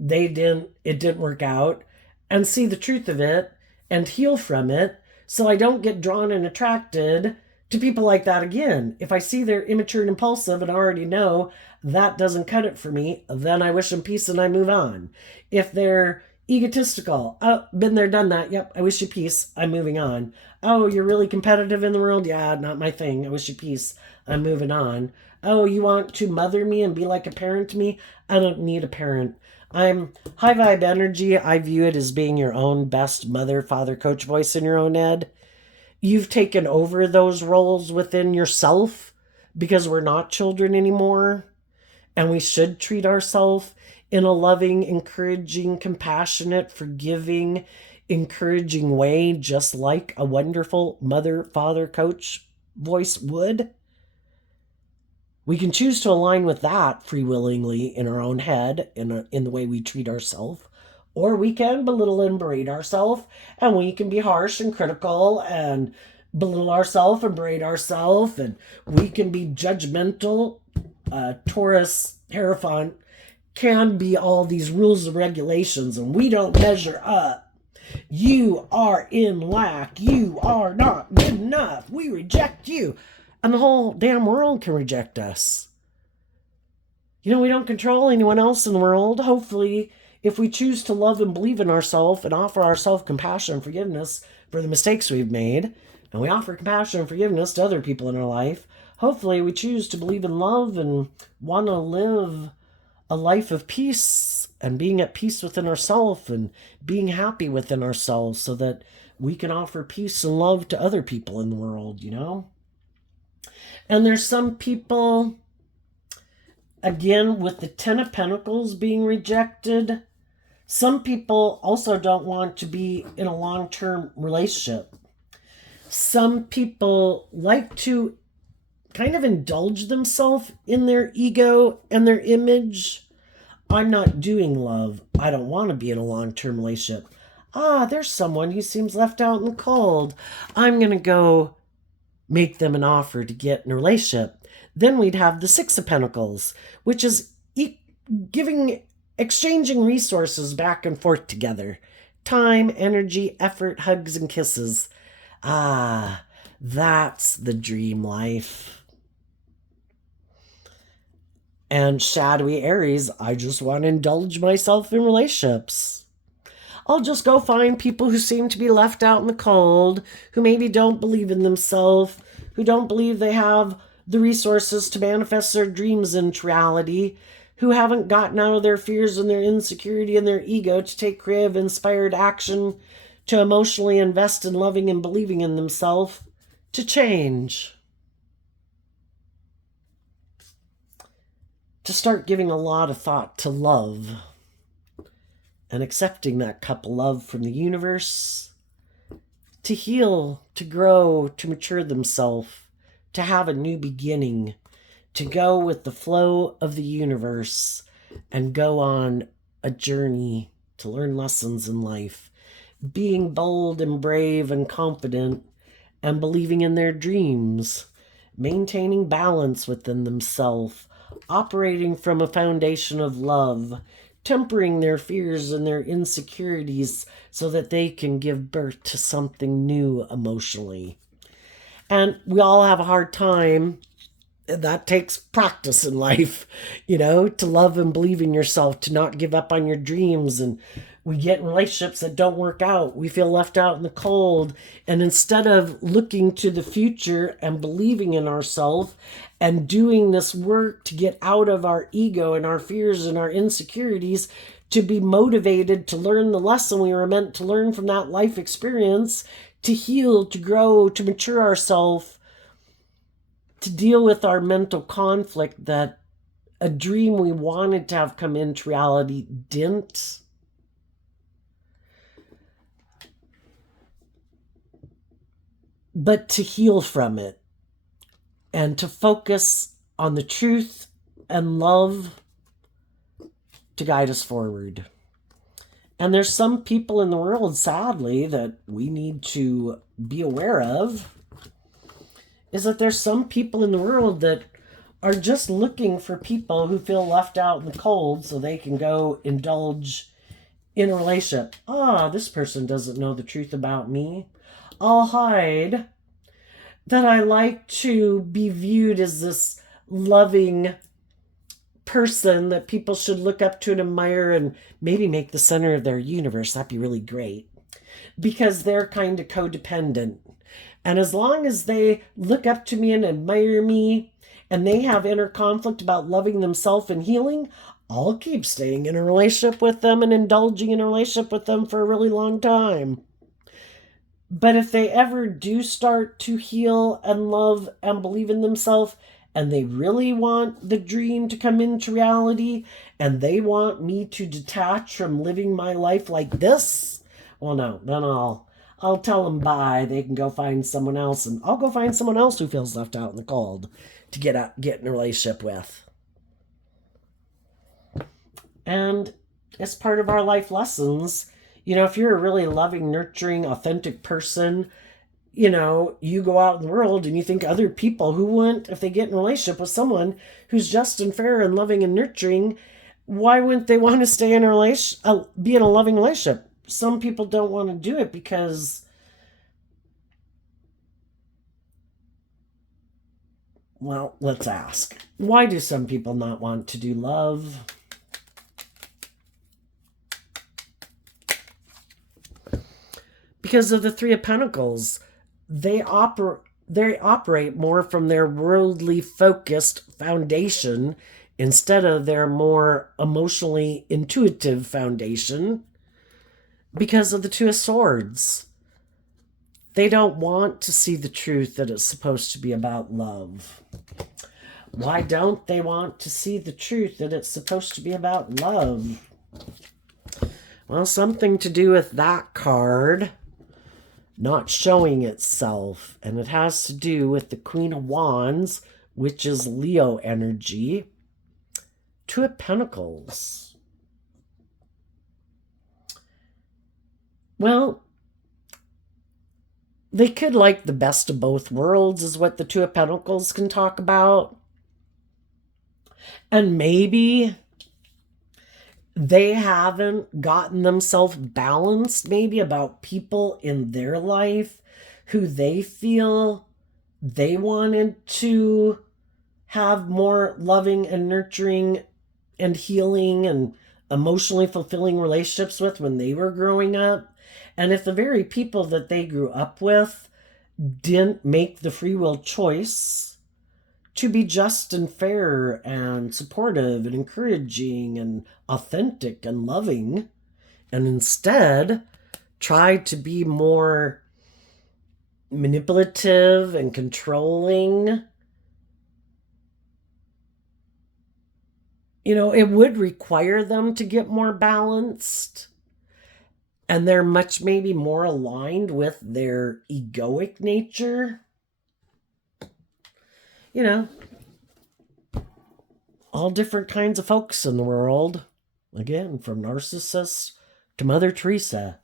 it didn't work out, and see the truth of it and heal from it, so I don't get drawn and attracted to people like that again. If I see they're immature and impulsive and I already know that doesn't cut it for me, then I wish them peace and I move on. If they're egotistical, oh, been there, done that, yep, I wish you peace, I'm moving on. Oh, you're really competitive in the world? Yeah, not my thing, I wish you peace, I'm moving on. Oh, you want to mother me and be like a parent to me? I don't need a parent. I'm high vibe energy. I view it as being your own best mother, father, coach voice in your own head. You've taken over those roles within yourself because we're not children anymore. And we should treat ourselves in a loving, encouraging, compassionate, forgiving, encouraging way, just like a wonderful mother, father, coach voice would. We can choose to align with that free willingly in our own head, in the way we treat ourselves. Or we can belittle and berate ourselves, and we can be harsh and critical and belittle ourselves and berate ourselves, and we can be judgmental. Taurus Hierophant can be all these rules and regulations, and we don't measure up. You are in lack. You are not good enough. We reject you. And the whole damn world can reject us. We don't control anyone else in the world. Hopefully, if we choose to love and believe in ourselves and offer ourselves compassion and forgiveness for the mistakes we've made, and we offer compassion and forgiveness to other people in our life, hopefully we choose to believe in love and want to live a life of peace and being at peace within ourselves and being happy within ourselves, so that we can offer peace and love to other people in the world, And there's some people, again, with the Ten of Pentacles being rejected, some people also don't want to be in a long-term relationship. Some people like to kind of indulge themselves in their ego and their image. I'm not doing love. I don't want to be in a long-term relationship. There's someone who seems left out in the cold. I'm going to go make them an offer to get in a relationship. Then we'd have the Six of Pentacles, which is exchanging resources back and forth together. Time, energy, effort, hugs, and kisses. That's the dream life. And shadowy Aries, I just want to indulge myself in relationships. I'll just go find people who seem to be left out in the cold, who maybe don't believe in themselves, who don't believe they have the resources to manifest their dreams into reality, who haven't gotten out of their fears and their insecurity and their ego to take creative, inspired action, to emotionally invest in loving and believing in themselves, to change. To start giving a lot of thought to love and accepting that cup of love from the universe, to heal, to grow, to mature themselves, to have a new beginning, to go with the flow of the universe, and go on a journey to learn lessons in life, being bold and brave and confident and believing in their dreams, maintaining balance within themselves, operating from a foundation of love, tempering their fears and their insecurities so that they can give birth to something new emotionally. And we all have a hard time. That takes practice in life, to love and believe in yourself, to not give up on your dreams. And we get in relationships that don't work out. We feel left out in the cold. And instead of looking to the future and believing in ourselves and doing this work to get out of our ego and our fears and our insecurities, to be motivated to learn the lesson we were meant to learn from that life experience, to heal, to grow, to mature ourselves, to deal with our mental conflict that a dream we wanted to have come into reality didn't. But to heal from it and to focus on the truth and love to guide us forward. And there's some people in the world, sadly, that we need to be aware of, is that there's some people in the world that are just looking for people who feel left out in the cold so they can go indulge in a relationship. This person doesn't know the truth about me. I'll hide that I like to be viewed as this loving person that people should look up to and admire and maybe make the center of their universe. That'd be really great, because they're kind of codependent. And as long as they look up to me and admire me and they have inner conflict about loving themselves and healing, I'll keep staying in a relationship with them and indulging in a relationship with them for a really long time. But if they ever do start to heal and love and believe in themselves, and they really want the dream to come into reality, and they want me to detach from living my life like this, well, no, then I'll tell them bye. They can go find someone else, and I'll go find someone else who feels left out in the cold to get in a relationship with. And it's part of our life lessons. If you're a really loving, nurturing, authentic person, you go out in the world and you think other people who wouldn't, if they get in a relationship with someone who's just and fair and loving and nurturing, why wouldn't they want to stay in a relationship, be in a loving relationship? Some people don't want to do it because, well, let's ask. Why do some people not want to do love? Because of the Three of Pentacles. They operate more from their worldly focused foundation instead of their more emotionally intuitive foundation, because of the Two of Swords. They don't want to see the truth that it's supposed to be about love. Why don't they want to see the truth that it's supposed to be about love? Well, something to do with that card not showing itself. And it has to do with the Queen of Wands, which is Leo energy. Two of Pentacles. Well, they could like the best of both worlds is what the Two of Pentacles can talk about. And maybe they haven't gotten themselves balanced maybe about people in their life who they feel they wanted to have more loving and nurturing and healing and emotionally fulfilling relationships with when they were growing up. And if the very people that they grew up with didn't make the free will choice to be just and fair and supportive and encouraging and authentic and loving, and instead tried to be more manipulative and controlling, it would require them to get more balanced. And they're much maybe more aligned with their egoic nature. all different kinds of folks in the world. Again, from narcissists to Mother Teresa.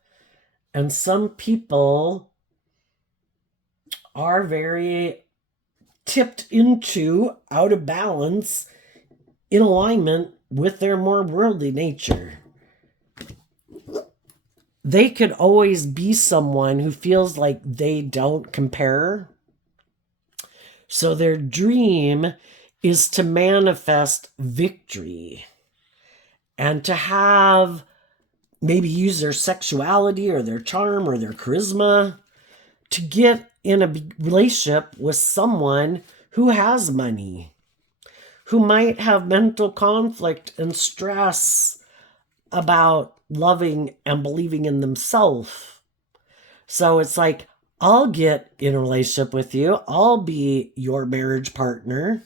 And some people are very tipped into out of balance in alignment with their more worldly nature. They could always be someone who feels like they don't compare. So their dream is to manifest victory and to have maybe use their sexuality or their charm or their charisma to get in a relationship with someone who has money, who might have mental conflict and stress about loving and believing in themselves. So it's like, I'll get in a relationship with you. I'll be your marriage partner.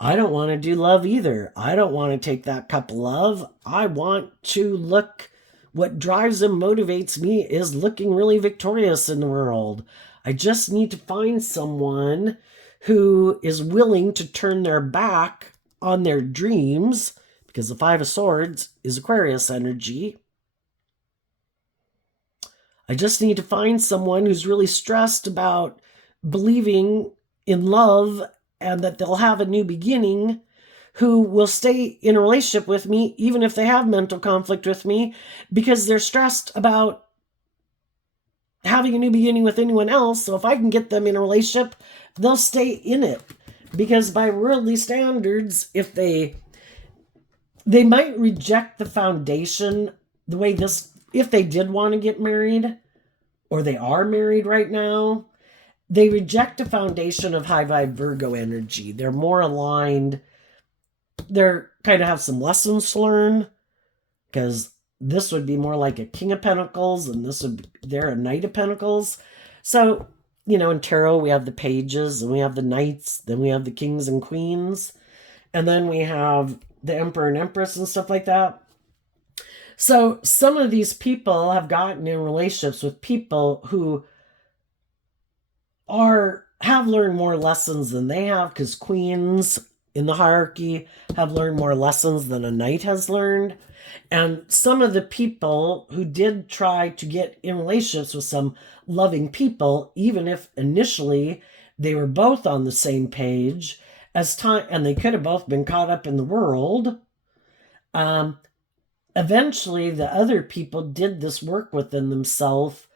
I don't want to do love either. I don't want to take that cup of love. I want to look, what drives and motivates me is looking really victorious in the world. I just need to find someone who is willing to turn their back on their dreams, because the Five of Swords is Aquarius energy. I just need to find someone who's really stressed about believing in love and that they'll have a new beginning, who will stay in a relationship with me even if they have mental conflict with me, because they're stressed about having a new beginning with anyone else. So if I can get them in a relationship, they'll stay in it. Because by worldly standards, if they might reject the foundation the way this, if they did want to get married, or they are married right now, they reject the foundation of high vibe Virgo energy. They're more aligned. They're kind of have some lessons to learn, because this would be more like a King of Pentacles, and they're a Knight of Pentacles. So, in tarot, we have the pages, and we have the knights, then we have the kings and queens, and then we have the emperor and empress and stuff like that. So some of these people have gotten in relationships with people who have learned more lessons than they have, because queens in the hierarchy have learned more lessons than a knight has learned. And some of the people who did try to get in relationships with some loving people, even if initially they were both on the same page, as time, and they could have both been caught up in the world, eventually the other people did this work within themselves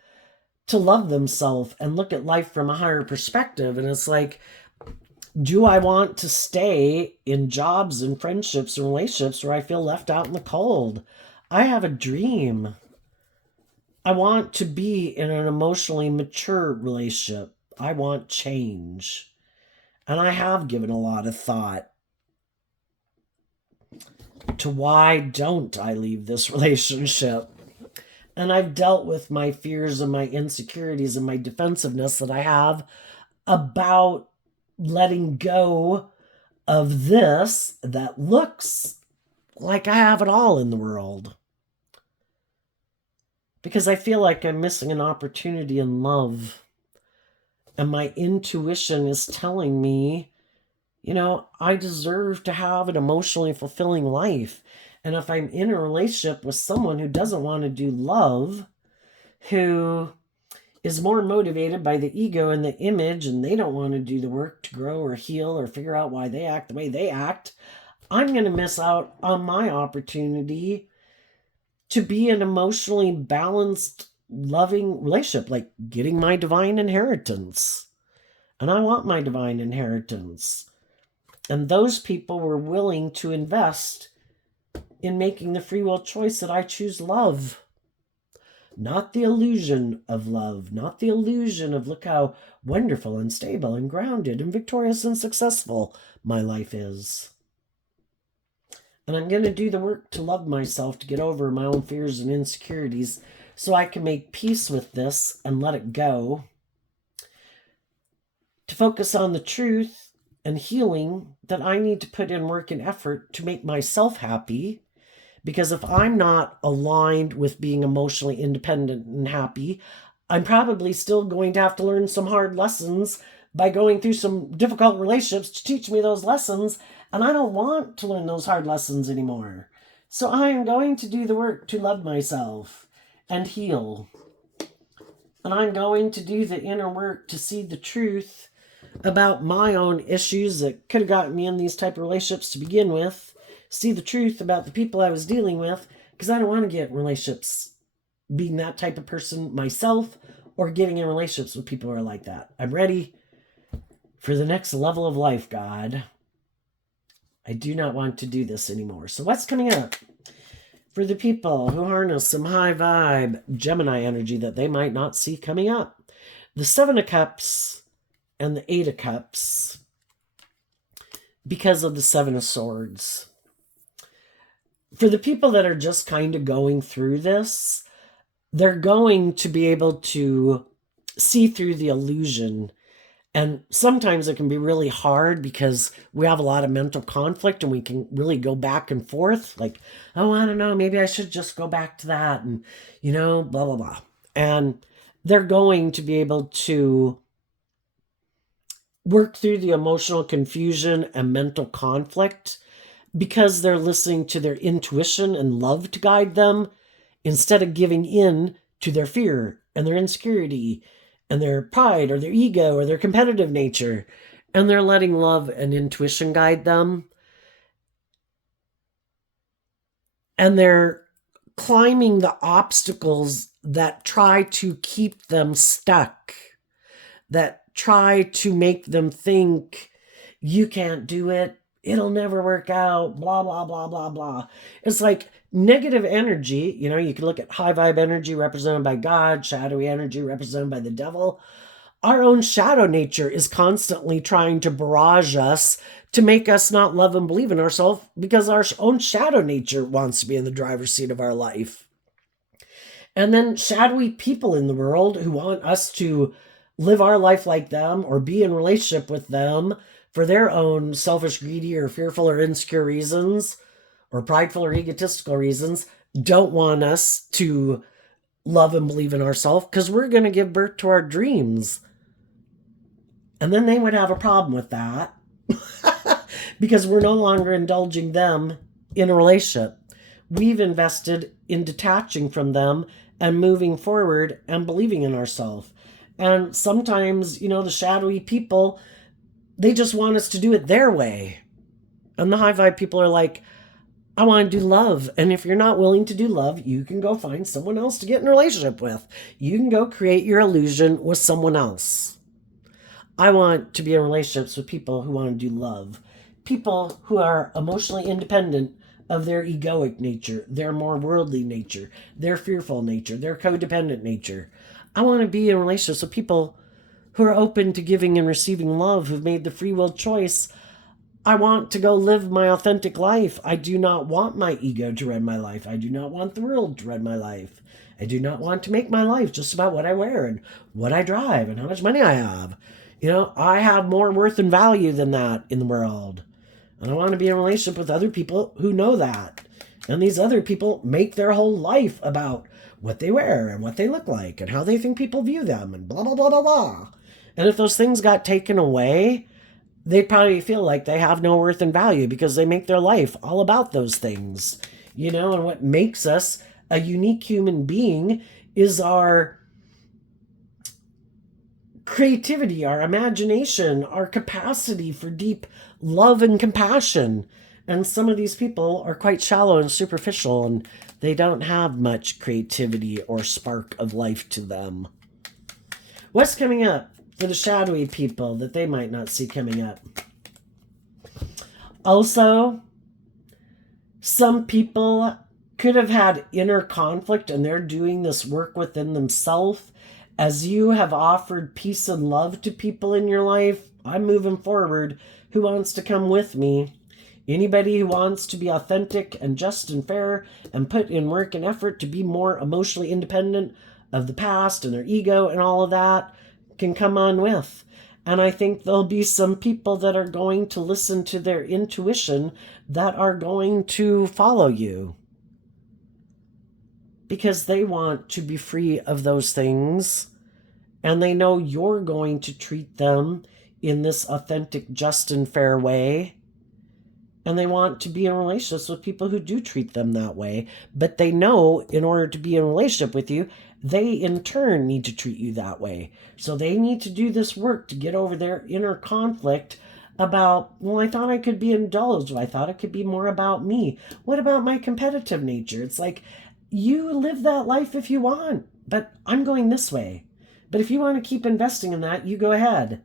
to love themselves and look at life from a higher perspective. And it's like, do I want to stay in jobs and friendships and relationships where I feel left out in the cold? I have a dream. I want to be in an emotionally mature relationship. I want change. And I have given a lot of thought to why don't I leave this relationship. And I've dealt with my fears and my insecurities and my defensiveness that I have about letting go of this that looks like I have it all in the world. Because I feel like I'm missing an opportunity in love. And my intuition is telling me, I deserve to have an emotionally fulfilling life. And if I'm in a relationship with someone who doesn't want to do love, who is more motivated by the ego and the image, and they don't want to do the work to grow or heal or figure out why they act the way they act, I'm going to miss out on my opportunity to be an emotionally balanced, loving relationship, like getting my divine inheritance. And I want my divine inheritance. And those people were willing to invest in making the free will choice that I choose love. Not the illusion of love, not the illusion of look how wonderful and stable and grounded and victorious and successful my life is. And I'm going to do the work to love myself, to get over my own fears and insecurities, so I can make peace with this and let it go. To focus on the truth and healing that I need to put in work and effort to make myself happy. Because if I'm not aligned with being emotionally independent and happy, I'm probably still going to have to learn some hard lessons by going through some difficult relationships to teach me those lessons, and I don't want to learn those hard lessons anymore. So I am going to do the work to love myself and heal. And I'm going to do the inner work to see the truth about my own issues that could have gotten me in these type of relationships to begin with. See the truth about the people I was dealing with, because I don't want to get in relationships being that type of person myself, or getting in relationships with people who are like that. I'm ready for the next level of life, God. I do not want to do this anymore. So what's coming up for the people who harness some high vibe Gemini energy that they might not see coming up? The Seven of Cups and the Eight of Cups, because of the Seven of Swords. For the people that are just kind of going through this, they're going to be able to see through the illusion. And sometimes it can be really hard because we have a lot of mental conflict and we can really go back and forth. Like, oh, I don't know, maybe I should just go back to that and, blah, blah, blah. And they're going to be able to work through the emotional confusion and mental conflict because they're listening to their intuition and love to guide them, instead of giving in to their fear and their insecurity and their pride or their ego or their competitive nature. And they're letting love and intuition guide them. And they're climbing the obstacles that try to keep them stuck, that try to make them think, you can't do it, it'll never work out, blah, blah, blah, blah, blah. It's like negative energy. You can look at high vibe energy represented by God, shadowy energy represented by the devil. Our own shadow nature is constantly trying to barrage us to make us not love and believe in ourselves, because our own shadow nature wants to be in the driver's seat of our life. And then shadowy people in the world who want us to live our life like them or be in relationship with them for their own selfish, greedy, or fearful or insecure reasons, or prideful or egotistical reasons, don't want us to love and believe in ourselves because we're going to give birth to our dreams. And then they would have a problem with that because we're no longer indulging them in a relationship. We've invested in detaching from them and moving forward and believing in ourselves. And sometimes, the shadowy people, they just want us to do it their way. And the high vibe people are like, I want to do love. And if you're not willing to do love, you can go find someone else to get in a relationship with. You can go create your illusion with someone else. I want to be in relationships with people who want to do love. People who are emotionally independent of their egoic nature, their more worldly nature, their fearful nature, their codependent nature. I want to be in relationships with people who are open to giving and receiving love, who've made the free will choice. I want to go live my authentic life. I do not want my ego to run my life. I do not want the world to run my life. I do not want to make my life just about what I wear and what I drive and how much money I have. I have more worth and value than that in the world. And I want to be in a relationship with other people who know that. And these other people make their whole life about what they wear and what they look like and how they think people view them and blah, blah, blah, blah, blah. And if those things got taken away, they probably feel like they have no worth and value because they make their life all about those things. And what makes us a unique human being is our creativity, our imagination, our capacity for deep love and compassion. And some of these people are quite shallow and superficial, and they don't have much creativity or spark of life to them. What's coming up for the shadowy people that they might not see coming up? Also, some people could have had inner conflict and they're doing this work within themselves. As you have offered peace and love to people in your life, I'm moving forward. Who wants to come with me? Anybody who wants to be authentic and just and fair and put in work and effort to be more emotionally independent of the past and their ego and all of that can come on with. And I think there'll be some people that are going to listen to their intuition that are going to follow you, because they want to be free of those things, and they know you're going to treat them in this authentic, just, and fair way. And they want to be in relationships with people who do treat them that way. But they know in order to be in a relationship with you, they in turn need to treat you that way. So they need to do this work to get over their inner conflict about, well, I thought I could be indulged. I thought it could be more about me. What about my competitive nature? It's like, you live that life if you want, but I'm going this way. But if you want to keep investing in that, you go ahead.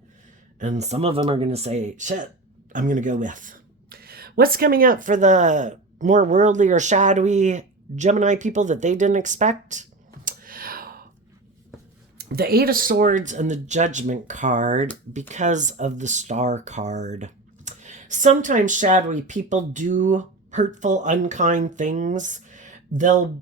And some of them are going to say, shit, I'm going to go with. What's coming up for the more worldly or shadowy Gemini people that they didn't expect? The Eight of Swords and the Judgment card because of the Star card. Sometimes shadowy people do hurtful, unkind things. They'll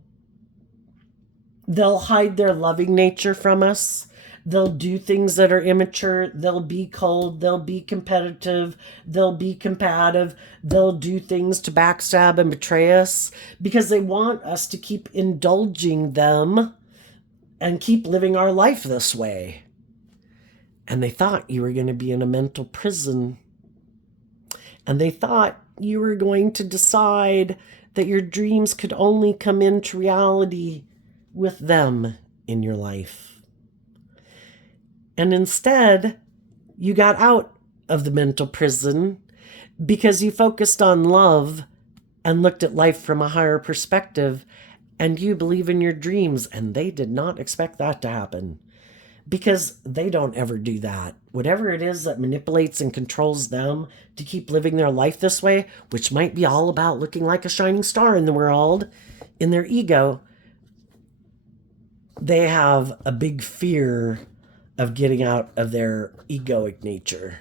hide their loving nature from us. They'll do things that are immature. They'll be cold. They'll be competitive. They'll be combative. They'll do things to backstab and betray us because they want us to keep indulging them and keep living our life this way. And they thought you were going to be in a mental prison. And they thought you were going to decide that your dreams could only come into reality with them in your life. And instead, you got out of the mental prison because you focused on love and looked at life from a higher perspective, and you believe in your dreams, and they did not expect that to happen because they don't ever do that. Whatever it is that manipulates and controls them to keep living their life this way, which might be all about looking like a shining star in the world, in their ego, they have a big fear of getting out of their egoic nature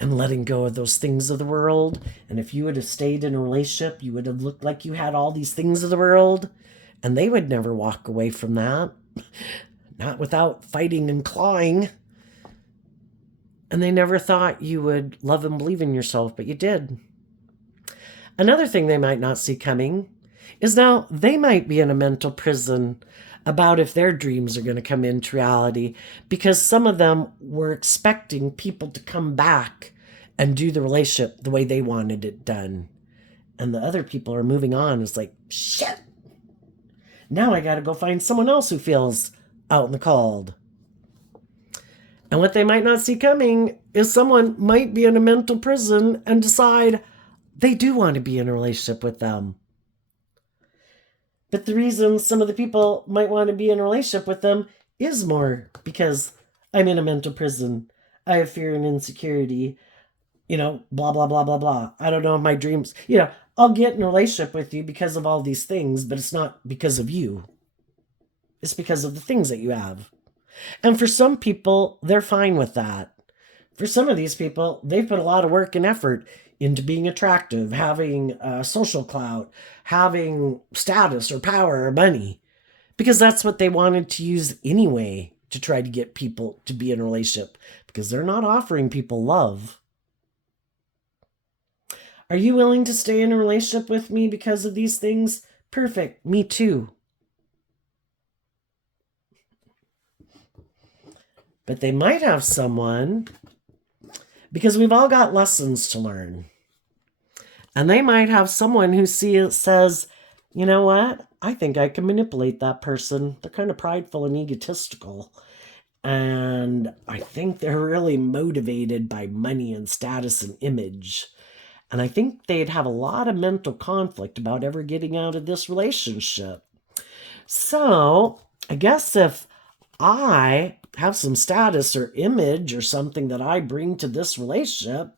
and letting go of those things of the world. And if you would have stayed in a relationship, you would have looked like you had all these things of the world, and they would never walk away from that, not without fighting and clawing. And they never thought you would love and believe in yourself, but you did. Another thing they might not see coming is now they might be in a mental prison about if their dreams are going to come into reality, because some of them were expecting people to come back and do the relationship the way they wanted it done. And the other people are moving on. It's like, shit, now I got to go find someone else who feels out in the cold. And what they might not see coming is someone might be in a mental prison and decide they do want to be in a relationship with them. But the reason some of the people might want to be in a relationship with them is more because I'm in a mental prison. I have fear and insecurity, blah, blah, blah, blah, blah. I don't know if my dreams, I'll get in a relationship with you because of all these things, but it's not because of you. It's because of the things that you have. And for some people, they're fine with that. For some of these people, they've put a lot of work and effort into being attractive, having social clout, having status or power or money, because that's what they wanted to use anyway to try to get people to be in a relationship, because they're not offering people love. Are you willing to stay in a relationship with me because of these things? Perfect. Me too. But they might have someone, because we've all got lessons to learn. And they might have someone who says, you know what? I think I can manipulate that person. They're kind of prideful and egotistical. And I think they're really motivated by money and status and image. And I think they'd have a lot of mental conflict about ever getting out of this relationship. So I guess if I have some status or image or something that I bring to this relationship,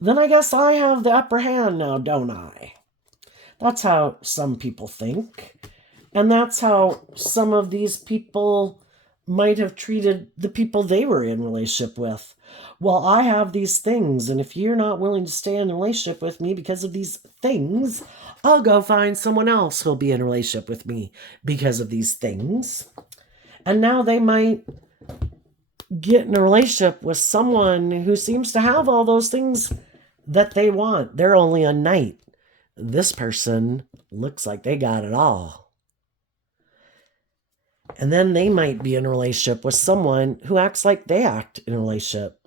then I guess I have the upper hand now, don't I? That's how some people think. And that's how some of these people might have treated the people they were in relationship with. Well, I have these things, and if you're not willing to stay in a relationship with me because of these things, I'll go find someone else who'll be in a relationship with me because of these things. And now they might get in a relationship with someone who seems to have all those things that they want. They're only a knight. This person looks like they got it all. And then they might be in a relationship with someone who acts like they act in a relationship.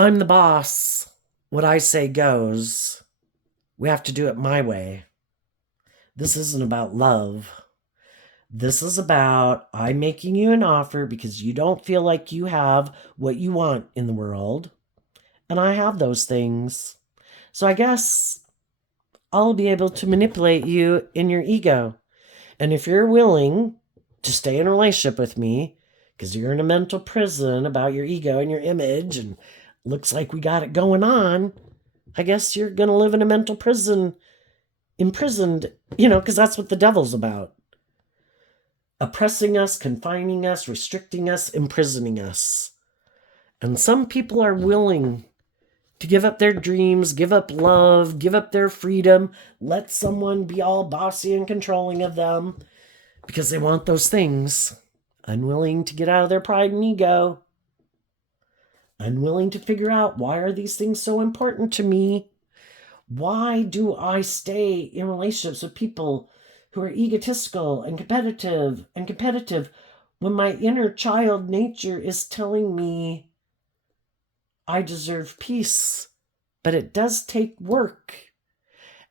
I'm the boss. What I say goes. We have to do it my way. This isn't about love. This is about I'm making you an offer because you don't feel like you have what you want in the world. And I have those things. So I guess I'll be able to manipulate you in your ego. And if you're willing to stay in a relationship with me, because you're in a mental prison about your ego and your image, and looks like we got it going on, I guess you're going to live in a mental prison, imprisoned, because that's what the devil's about. Oppressing us, confining us, restricting us, imprisoning us. And some people are willing to give up their dreams, give up love, give up their freedom, let someone be all bossy and controlling of them because they want those things. Unwilling to get out of their pride and ego. Unwilling to figure out, why are these things so important to me? Why do I stay in relationships with people who are egotistical and competitive when my inner child nature is telling me I deserve peace? But it does take work.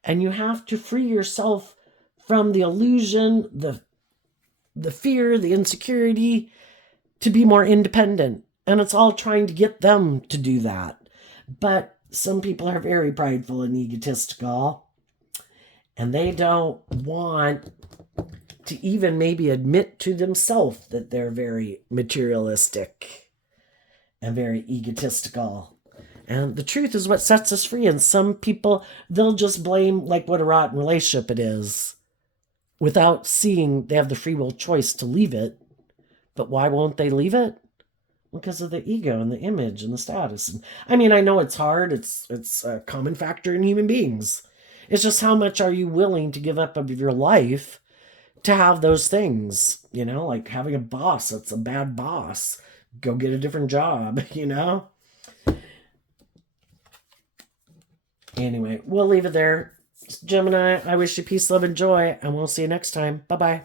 And you have to free yourself from the illusion, the fear, the insecurity, to be more independent. And it's all trying to get them to do that. But some people are very prideful and egotistical, and they don't want to even maybe admit to themselves that they're very materialistic and very egotistical. And the truth is what sets us free. And some people, they'll just blame like what a rotten relationship it is without seeing they have the free will choice to leave it. But why won't they leave it? Because of the ego and the image and the status. I mean, I know it's hard. It's a common factor in human beings. It's just how much are you willing to give up of your life to have those things, like having a boss that's a bad boss. Go get a different job, Anyway, we'll leave it there. Gemini, I wish you peace, love, and joy, and we'll see you next time. Bye-bye.